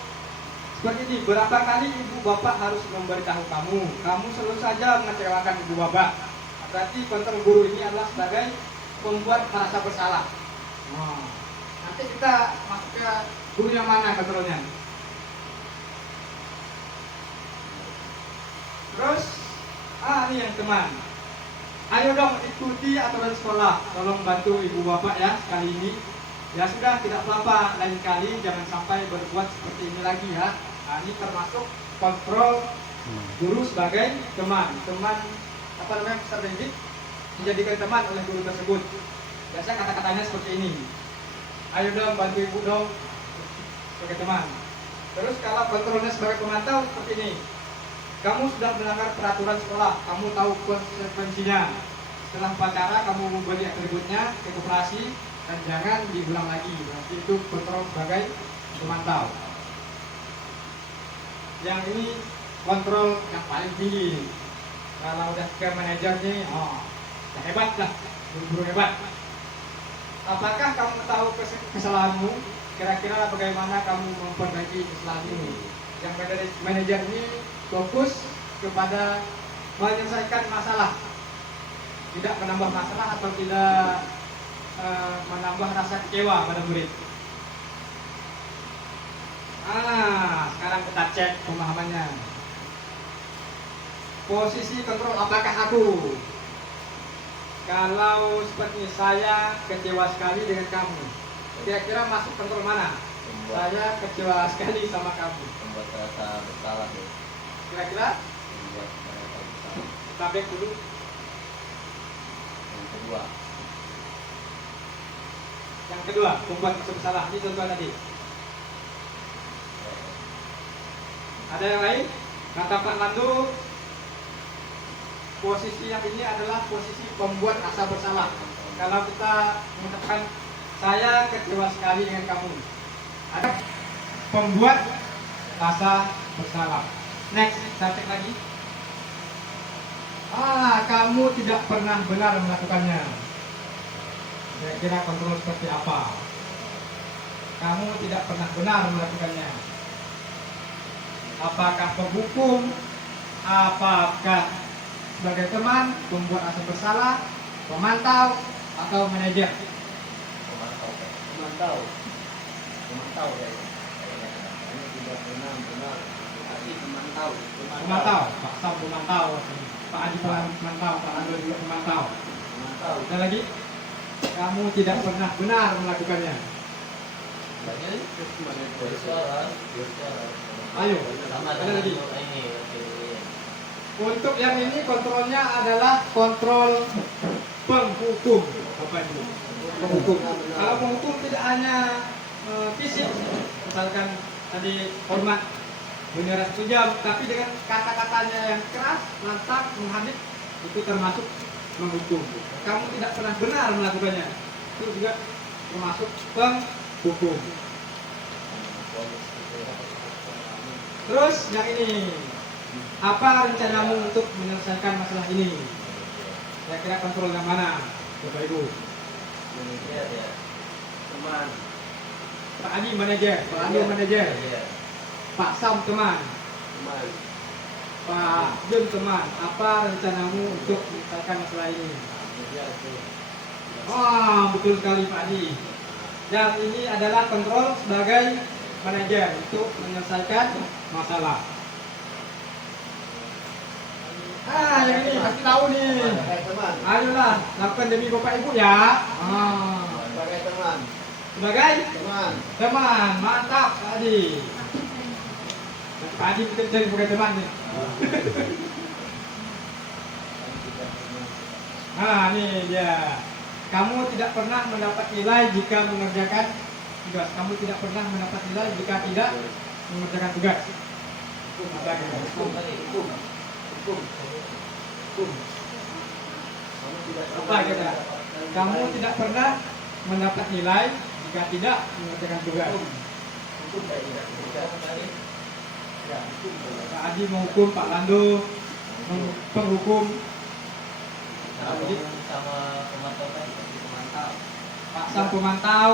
seperti ini, berapa kali ibu bapak harus memberitahu kamu selalu saja mengecewakan ibu bapak, berarti kontrol guru ini adalah sebagai membuat merasa bersalah. Nanti kita masuk ke guru yang mana kontrolnya. Terus ini yang teman, ayo dong ikuti aturan sekolah, tolong bantu ibu bapak ya sekali ini. Ya sudah, tidak apa-apa, lain kali jangan sampai berbuat seperti ini lagi ya. Nah, ini termasuk kontrol guru sebagai teman peserta didik menjadikan teman oleh guru tersebut. Biasa kata-katanya seperti ini, ayo dong bantu ibu dong, sebagai teman. Terus kalau kontrolnya sebagai pemantau seperti ini, kamu sudah melanggar peraturan sekolah, kamu tahu konsekuensinya. Setelah upacara kamu memberi atributnya ke koperasi dan jangan diulang lagi. Berarti itu kontrol sebagai pemantau. Yang ini kontrol yang paling tinggi. Kalau udah ke manajernya, udah hebat lah, guru-guru hebat. Apakah kamu tahu kesalahanmu? Kira-kira bagaimana kamu memperbaiki kesalahanmu? Yang manajer ini fokus kepada menyelesaikan masalah, tidak menambah masalah atau tidak menambah rasa kecewa pada murid. Sekarang kita cek pemahamannya. Posisi kontrol, apakah aku? Kalau seperti saya kecewa sekali dengan kamu, kira-kira masuk kontrol mana? Saya kecewa sekali sama kamu. Membuat rasa bersalah ya. Kira-kira? Membuat rasa bersalah. Kita back dulu. Yang kedua, membuat rasa bersalah. Ini contoh tadi. Ada yang lain? Kata Pak Landu, posisi yang ini adalah posisi pembuat rasa bersalah. Kalau kita mengatakan saya kecewa sekali dengan kamu, ada pembuat rasa bersalah. Next, kita cek lagi. Kamu tidak pernah benar melakukannya. Kira-kira kontrol seperti apa? Kamu tidak pernah benar melakukannya. Apakah penghukum? Apakah sebagai teman, pembuat rasa bersalah, pemantau, atau manajer? Pemantau ya. Ini tidak benar, tapi pemantau. Pak Sam pemantau, Pak Adi pemantau, Pak Ando juga pemantau. Ada lagi? Kamu tidak pernah benar melakukannya. Ayo, ada lagi. Untuk yang ini kontrolnya adalah kontrol penghukum. Bapak Ibu, penghukum. Kalau penghukum tidak hanya fisik, misalkan tadi hormat bendera 1 jam, tapi dengan kata-katanya yang keras, lantang, menghadap, itu termasuk menghukum. Kamu tidak pernah benar melakukannya, itu juga termasuk penghukum. Terus yang ini, apa rencanamu untuk menyelesaikan masalah ini? Kira-kira kontrol yang mana, Bapak Ibu? Manajer ya. Teman. Pak Adi manajer, Pak Ando manajer, Pak Sam teman, Pak Jun teman. Apa rencanamu untuk menyelesaikan masalah ini? Betul sekali Pak Adi. Yang ini adalah kontrol sebagai manajer untuk menyelesaikan masalah. Ah, yang ini pasti tahu nih. Sebagai teman. Ayolah, lakukan demi bapak ibu ya. Ah, Sebagai teman. sebagai Teman. teman, mantap Pak Adi. Pak Adi kita jadi sebagai teman nih. Nah, ini dia. Kamu tidak pernah mendapat nilai jika mengerjakan tugas. Kamu tidak pernah mendapat nilai jika tidak mengerjakan tugas. Apa gitu? Hukum. Kamu tidak Apa kita? Kamu tidak pernah mendapat nilai jika tidak mengerjakan tugas. Hukum kayak tidak tadi. Ya, hukum. Pak Adi menghukum Pak Lando, penghukum sama pemantau kan seperti pemantau. Pak Sang pemantau,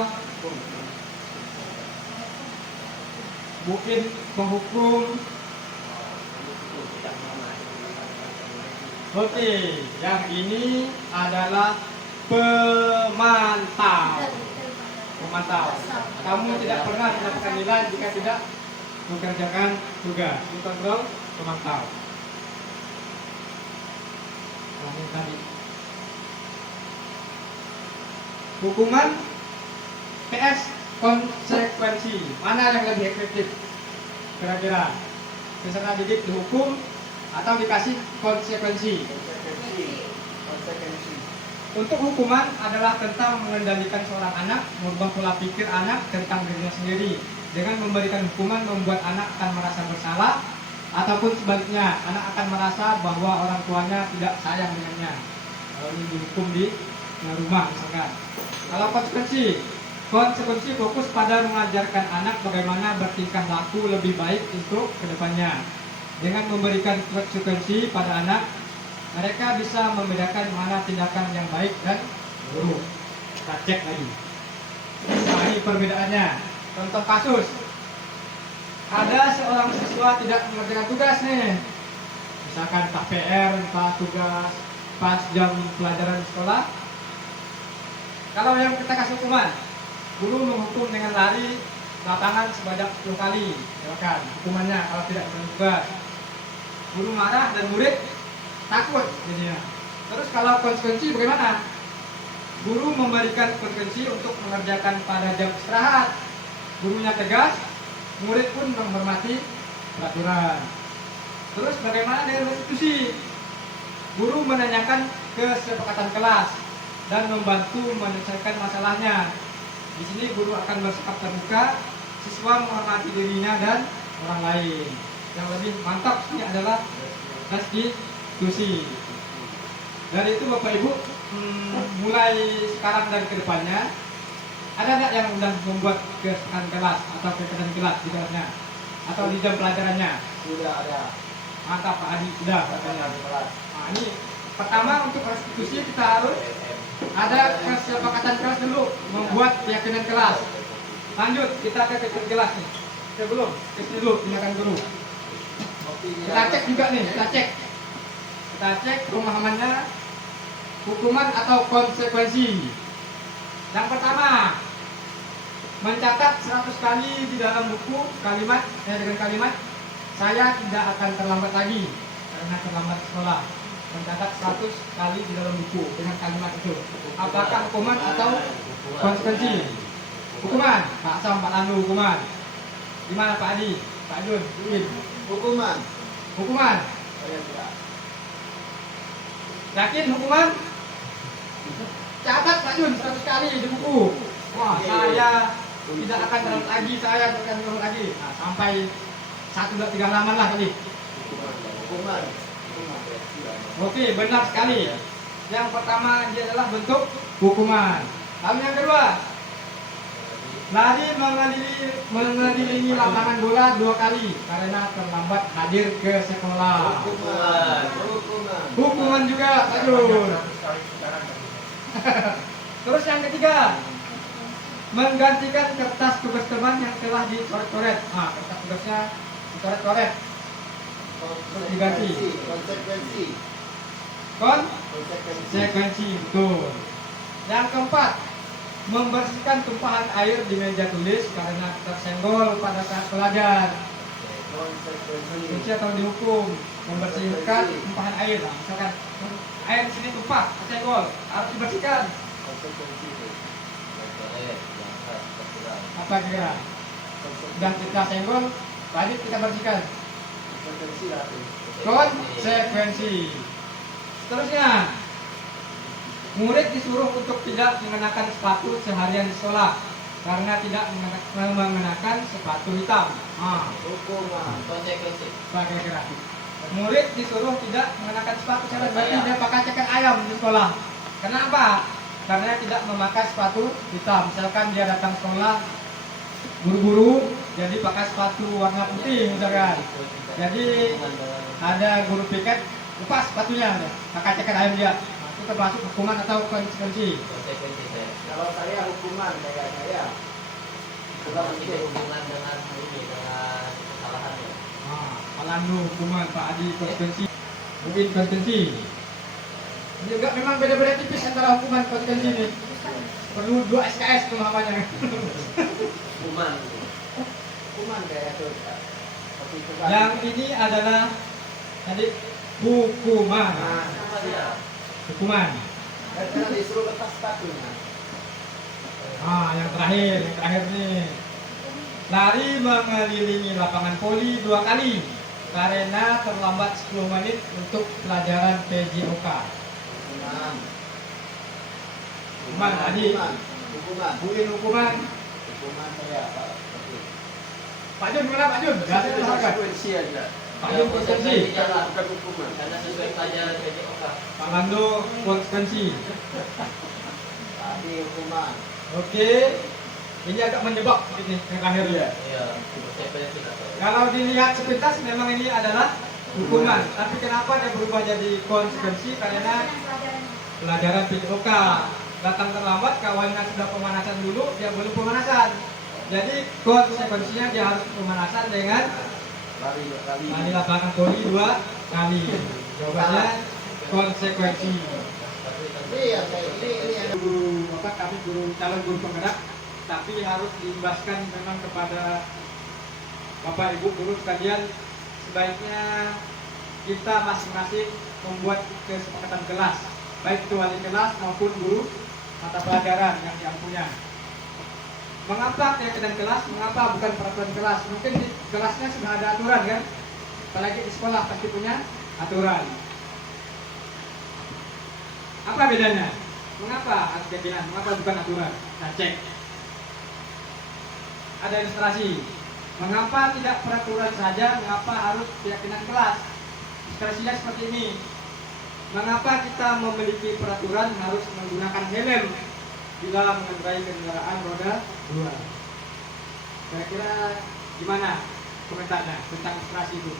mungkin penghukum. Oke, yang ini adalah pemantau. Pemantau. Kamu tidak pernah mendapatkan nilai jika tidak mengerjakan tugas. Kontrol pemantau. Nah, ini tadi. Hukuman PS konsekuensi. Mana yang lebih efektif? Kira-kira peserta didik dihukum atau dikasih konsekuensi? Konsekuensi. Untuk hukuman adalah tentang mengendalikan seorang anak, merubah pola pikir anak tentang dirinya sendiri. Dengan memberikan hukuman membuat anak akan merasa bersalah, ataupun sebaliknya, anak akan merasa bahwa orang tuanya tidak sayang dengannya. Kalau ini dihukum di rumah misalkan. Kalau konsekuensi fokus pada mengajarkan anak bagaimana bertingkah laku lebih baik untuk kedepannya. Dengan memberikan konsekuensi pada anak, mereka bisa membedakan mana tindakan yang baik dan buruk. Kita cek lagi. Nah, ini perbedaannya. Contoh kasus. Ada seorang siswa tidak mengerjakan tugas nih. Misalkan KPR, entah tugas pas jam pelajaran di sekolah. Kalau yang kita kasih hukuman, guru menghukum dengan lari lapangan sebanyak 10 kali. Silakan hukumannya kalau tidak mengerjakan tugas. Guru marah dan murid takut jadinya. Terus kalau konsekuensi bagaimana? Guru memberikan konsekuensi untuk mengerjakan pada jam istirahat. Gurunya tegas, murid pun menghormati peraturan. Terus bagaimana dengan restitusi? Guru menanyakan kesepakatan kelas dan membantu menyelesaikan masalahnya. Di sini guru akan bersikap terbuka, siswa menghormati dirinya dan orang lain. Yang lebih mantap ini adalah restitusi. Dari itu Bapak Ibu, mulai sekarang dan kedepannya, ada nggak yang sudah membuat kesepakatan kelas atau kegiatan kelas di kelasnya atau di jam pelajarannya? Sudah ada. Mantap Pak Adi, sudah katanya. Nah, ini pertama untuk restitusi kita harus ada kesepakatan kelas dulu, membuat keyakinan kelas. Lanjut kita ke keyakinan kelas nih. Belum, tes dulu tindakan guru. Kita cek juga nih, kita cek pemahamannya hukuman atau konsekuensi. Yang pertama, mencatat 100 kali di dalam buku dengan kalimat saya tidak akan terlambat lagi karena terlambat sekolah. Mencatat 100 kali di dalam buku dengan kalimat itu. Apakah hukuman atau konsekuensi? Hukuman. Pak Sam, Pak Lanu, hukuman. Gimana Pak Adi? Pak Jun, Hukuman. hukuman. Saya tidak. Yakin hukuman? Catat Pak Jun 100 kali di buku. Wah, saya tidak akan terlambat lagi, saya tidak akan terlambat lagi. Nah, sampai 1, 2, 3 halaman lah tadi. Hukuman. Oke, benar sekali. Yang pertama dia adalah bentuk hukuman. Lalu yang kedua, lari mengelilingi lapangan bola 2 kali karena terlambat hadir ke sekolah. Hukuman juga, Pak Jun. Terus yang ketiga, menggantikan kertas tugas teman yang telah dicoret-coret. Nah, kertas tugasnya dicoret-coret. Terus diganti. Konsekuensi, betul. Yang keempat, membersihkan tumpahan air di meja tulis karena tersenggol pada saat belajar. konsekuensi atau dihukum membersihkan tumpahan air. Nah, misalkan air di sini tumpah, kesenggol, harus dibersihkan. Konsekuensi itu. Yang keras, terkurang. Apa kira? Dan kita senggol, lanjut kita bersihkan. Konsekuensi lah itu. Konsekuensi. Seterusnya, murid disuruh untuk tidak mengenakan sepatu seharian di sekolah karena tidak mengenakan sepatu hitam. Hukuman. Konsekuensi. Sebagai kira. Murid disuruh tidak mengenakan sepatu seharian, berarti dia pakai cekan ayam di sekolah. Kenapa? Karena tidak memakai sepatu hitam. Misalkan dia datang sekolah buru-buru, jadi pakai sepatu warna putih misalkan. Jadi ada guru piket, lepas sepatunya, pakai cekan ayam dia. Nah, itu termasuk hukuman atau konsekuensi. Konsekuensi saya. Kalau saya hukuman kayak saya. Kalau tidak hubungan dengan ini, dengan kesalahannya. Alandu hukuman Pak Adi konsekuensi. Mungkin konsekuensi. Juga memang beda-beda tipis antara hukuman konsekuensi ini. Perlu 2 SKS pemahamannya. Hukuman. Hukuman kayak itu. Tapi itu kan. Yang ini adalah tadi hukuman. Sama dia. Hukuman. Karena disuruh lepas sepatunya. Yang terakhir nih. Lari mengelilingi lapangan voli 2 kali karena terlambat 10 menit untuk pelajaran PJOK. Hukuman. Hukuman tadi. Hukuman. Mungkin hukuman. Hukuman saya Pak. Pak Jun gimana Pak Jun? Gak ada Konsekuensi aja. Pak Jun konsekuensi. Bukan hukuman. Karena sesuai pelajaran PJOK. Pak Lando konsekuensi. Tadi hukuman. Oke. Ini agak menjebak ini yang terakhir ya. Iya, konsekuensi atau. Kalau dilihat sepintas memang ini adalah hukuman. Tapi kenapa dia berubah jadi konsekuensi? Karena pelajaran PJOK datang terlambat, kawannya sudah pemanasan dulu, dia belum pemanasan. Jadi konsekuensinya dia harus pemanasan dengan lari lapangan voli 2 kali. Jawabannya konsekuensi. Iya, ini yang Guru kami calon guru penggerak, tapi harus diimbaskan memang kepada Bapak Ibu guru sekalian, sebaiknya kita masing-masing membuat kesepakatan kelas, baik itu wali kelas maupun guru mata pelajaran yang punya. Mengapa keyakinan kelas? Mengapa bukan peraturan kelas? Mungkin di kelasnya sudah ada aturan kan? Apalagi di sekolah pasti punya aturan. Apa bedanya? Mengapa harus keyakinan? Mengapa bukan aturan? Kita cek. Ada ilustrasi. Mengapa tidak peraturan saja? Mengapa harus keyakinan kelas? Ilustrasinya seperti ini. Mengapa kita memiliki peraturan harus menggunakan helm bila mengendarai kendaraan roda 2? Kira-kira gimana komentarnya tentang ilustrasi itu?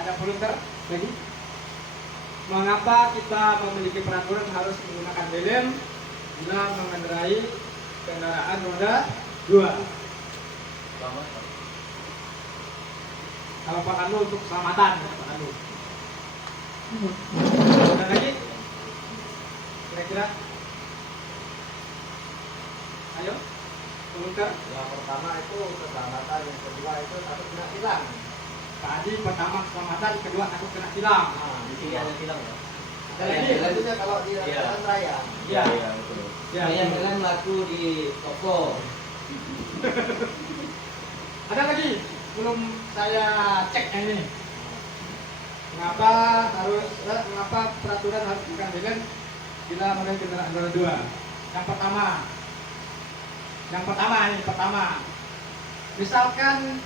Ada volunteer lagi? Mengapa kita memiliki peraturan harus menggunakan helm bila mengendarai kendaraan roda 2? Kalau Pak Anu untuk keselamatan, Pak Anu. Ada lagi? Kira-kira? Ayo, volunteer. yang pertama itu keselamatan, yang kedua itu takut kena tilang. Tadi pertama keselamatan, kedua takut kena tilang. Di sini ada tilang ya? Ada lagi? Selanjutnya kalau di Iya. jalan raya. Iya. betul. Ya, Saya bilang laku di toko. ada lagi? Belum saya cek yang ini. Mengapa peraturan harus bukan helm bila mengendarai kendaraan roda 2? Yang pertama. Misalkan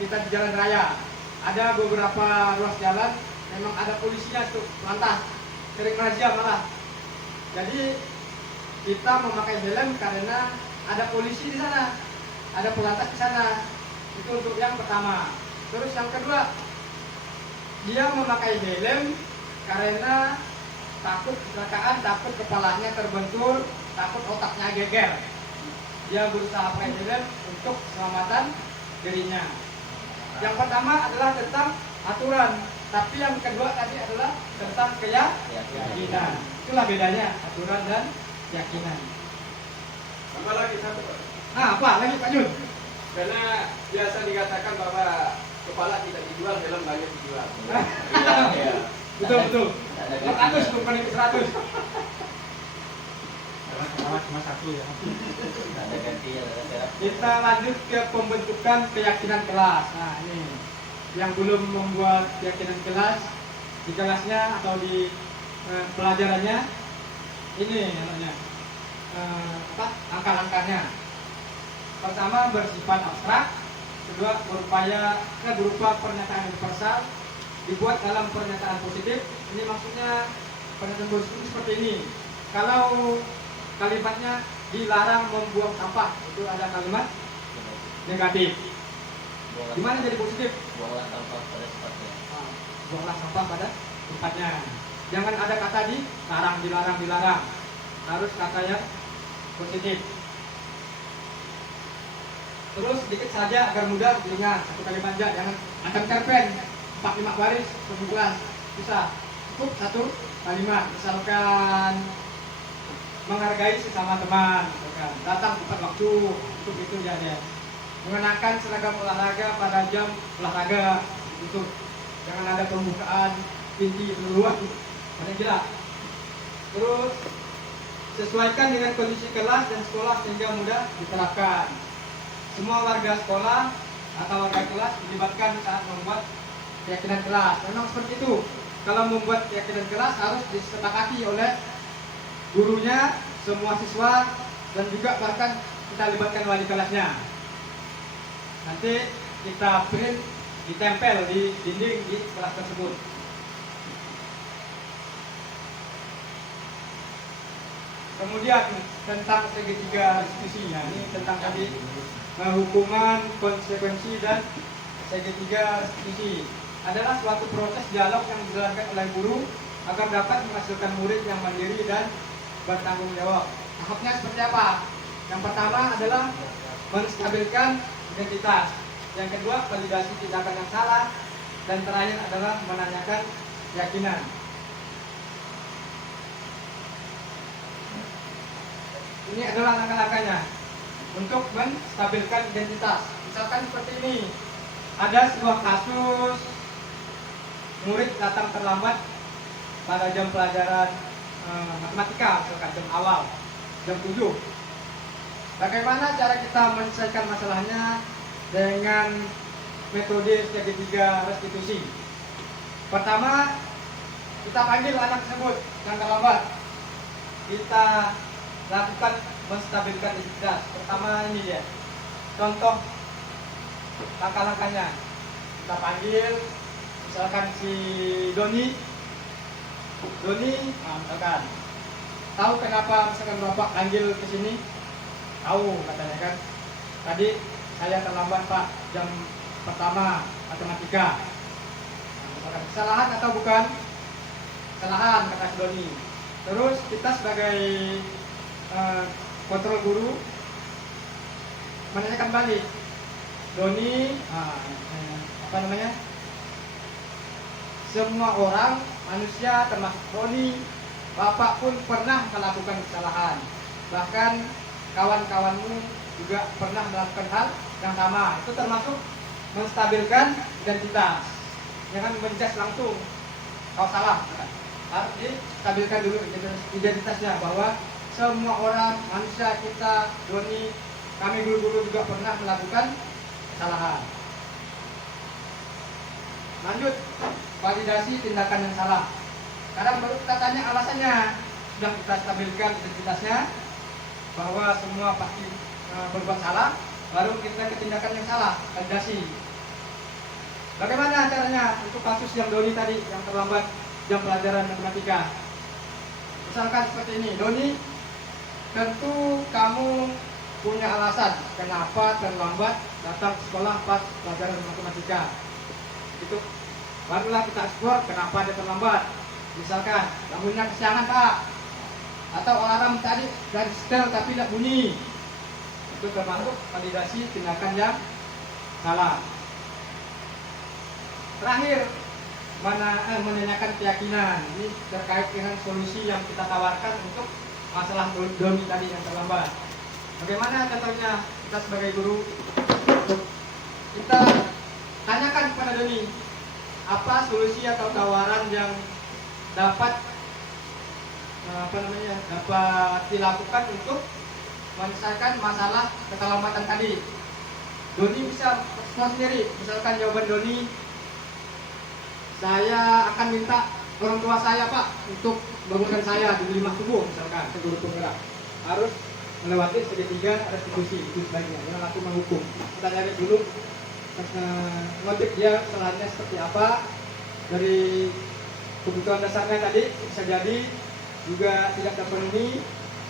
kita di jalan raya, ada beberapa ruas jalan memang ada polisinya tuh lantas, sering razia malah. Jadi kita memakai helm karena ada polisi di sana, ada pelantas di sana. Itu untuk yang pertama. Terus yang kedua, dia memakai helm karena takut kecelakaan, takut kepalanya terbentur, takut otaknya geger. Dia berusaha pakai helm untuk keselamatan dirinya. Yang pertama adalah tentang aturan, tapi yang kedua tadi adalah tentang keyakinan. Itulah bedanya aturan dan keyakinan. Sama lagi satu. Nah, apa lagi Pak Jun? Karena biasa dikatakan bahwa kepala tidak dijual, dalam banyak dijual. Iya. Betul betul. Ada 400 bukan itu 100. Cuma satu ya. ada gantinya, ada Kita lanjut ke pembentukan keyakinan kelas. Nah ini yang belum membuat keyakinan kelas di kelasnya atau di pelajarannya, ini namanya langkah-langkahnya. Pertama bersifat abstrak, kedua berupa pernyataan universal, dibuat dalam pernyataan positif. Ini maksudnya pernyataan positif seperti ini. Kalau kalimatnya dilarang membuang sampah, itu ada kalimat negatif. Gimana jadi positif? buanglah sampah pada tempatnya. Nah, buanglah sampah pada tempatnya. Jangan ada kata dilarang. Harus kata yang positif. Terus sedikit saja agar mudah diingat, satu kalimat aja, jangan macam cerpen 4-5 baris, 11 bisa. Cukup satu kalimat, misalkan menghargai sesama teman, misalkan datang tepat waktu, cukup itu ya dia. Mengenakan seragam olahraga pada jam olahraga, itu. Jangan ada pembukaan pinti peneluan, pada jelas. Terus sesuaikan dengan kondisi kelas dan sekolah sehingga mudah diterapkan. Semua warga sekolah atau warga kelas dilibatkan saat membuat keyakinan kelas. Memang seperti itu. Kalau membuat keyakinan kelas harus disepakati oleh gurunya, semua siswa, dan juga bahkan kita libatkan wali kelasnya. Nanti kita print, ditempel di dinding di kelas tersebut. Kemudian tentang segitiga restitusinya, ini tentang tadi hukuman, konsekuensi, dan segitiga restitusi adalah suatu proses dialog yang dijalankan oleh guru agar dapat menghasilkan murid yang mandiri dan bertanggung jawab. Tahapnya seperti apa? Yang pertama adalah menstabilkan identitas. Yang kedua, validasi tindakan yang salah. Dan terakhir adalah menanyakan keyakinan. Ini adalah langkah-langkahnya untuk menstabilkan identitas. Misalkan seperti ini, ada sebuah kasus murid datang terlambat pada jam pelajaran matematika, misalkan jam awal, jam 7. Bagaimana cara kita menyelesaikan masalahnya dengan metode segitiga restitusi? Pertama, kita panggil anak tersebut yang terlambat. Kita lakukan menstabilkan identitas. Pertama ini dia. Contoh langkah-langkahnya. Kita panggil misalkan si Doni, misalkan tahu kenapa misalkan Bapak panggil ke sini? Tahu katanya kan. Tadi saya terlambat Pak, jam pertama matematika. Misalkan kesalahan atau bukan? Kesalahan kata si Doni. Terus kita sebagai kontrol guru menanyakan balik, Doni, semua orang manusia termasuk Doni, Bapak pun pernah melakukan kesalahan, bahkan kawan-kawanmu juga pernah melakukan hal yang sama. Itu termasuk menstabilkan identitas. Jangan menjas langsung kau salah, harus distabilkan dulu identitasnya bahwa semua orang manusia kita, Doni, kami guru-guru juga pernah melakukan kesalahan. Lanjut, validasi tindakan yang salah. Sekarang baru kita tanya alasannya. Sudah kita stabilkan identitasnya bahwa semua pasti berbuat salah, baru kita ke tindakan yang salah, validasi. Bagaimana caranya untuk kasus yang Doni tadi yang terlambat jam pelajaran matematika? Misalkan seperti ini, Doni, tentu kamu punya alasan kenapa terlambat datang ke sekolah pas pelajaran matematika. Itu barulah kita eksplor kenapa dia terlambat. Misalkan bangunnya kesiangan Pak, atau alarm tadi dari setel tapi tidak bunyi. Itu termasuk validasi tindakan yang salah. Terakhir, menanyakan keyakinan. Ini terkait dengan solusi yang kita tawarkan untuk masalah Doni tadi yang terlambat. Bagaimana contohnya kita sebagai guru kita tanyakan kepada Doni apa solusi atau tawaran yang dapat dapat dilakukan untuk menyelesaikan masalah keselamatan tadi. Doni bisa respon sendiri. Misalkan jawaban Doni, saya akan minta orang tua saya Pak untuk bangunkan saya di 5 subuh misalkan guru penggerak harus melewati segitiga restitusi itu sebaiknya, jangan langsung menghukum. Kita cari dulu motif dia kesalahannya seperti apa, dari kebutuhan dasarnya tadi bisa jadi juga tidak terpenuhi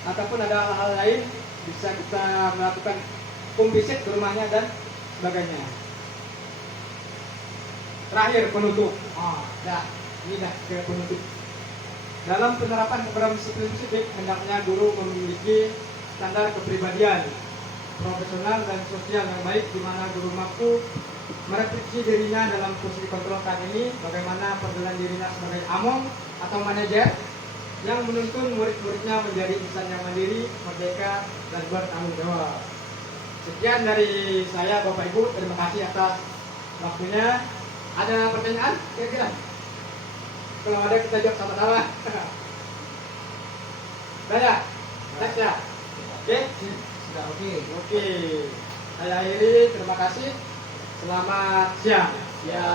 ataupun ada hal-hal lain, bisa kita melakukan home visit ke rumahnya dan sebagainya. Terakhir penutup. Ini dah ke penutup. Dalam penerapan program disiplin musik, hendaknya guru memiliki standar kepribadian profesional dan sosial yang baik, di mana guru mampu merefleksi dirinya dalam posisi kontrol saat ini, bagaimana perjalanan dirinya sebagai among atau manajer yang menuntun murid-muridnya menjadi insan yang mandiri, merdeka, dan bertanggung jawab. Sekian dari saya Bapak Ibu, terima kasih atas waktunya. Ada pertanyaan kira-kira? Kalau ada kita jawab sama-sama. Saya, next ya. Oke? Sudah oke. Oke. Saya akhiri, terima kasih. Selamat siang. Ya.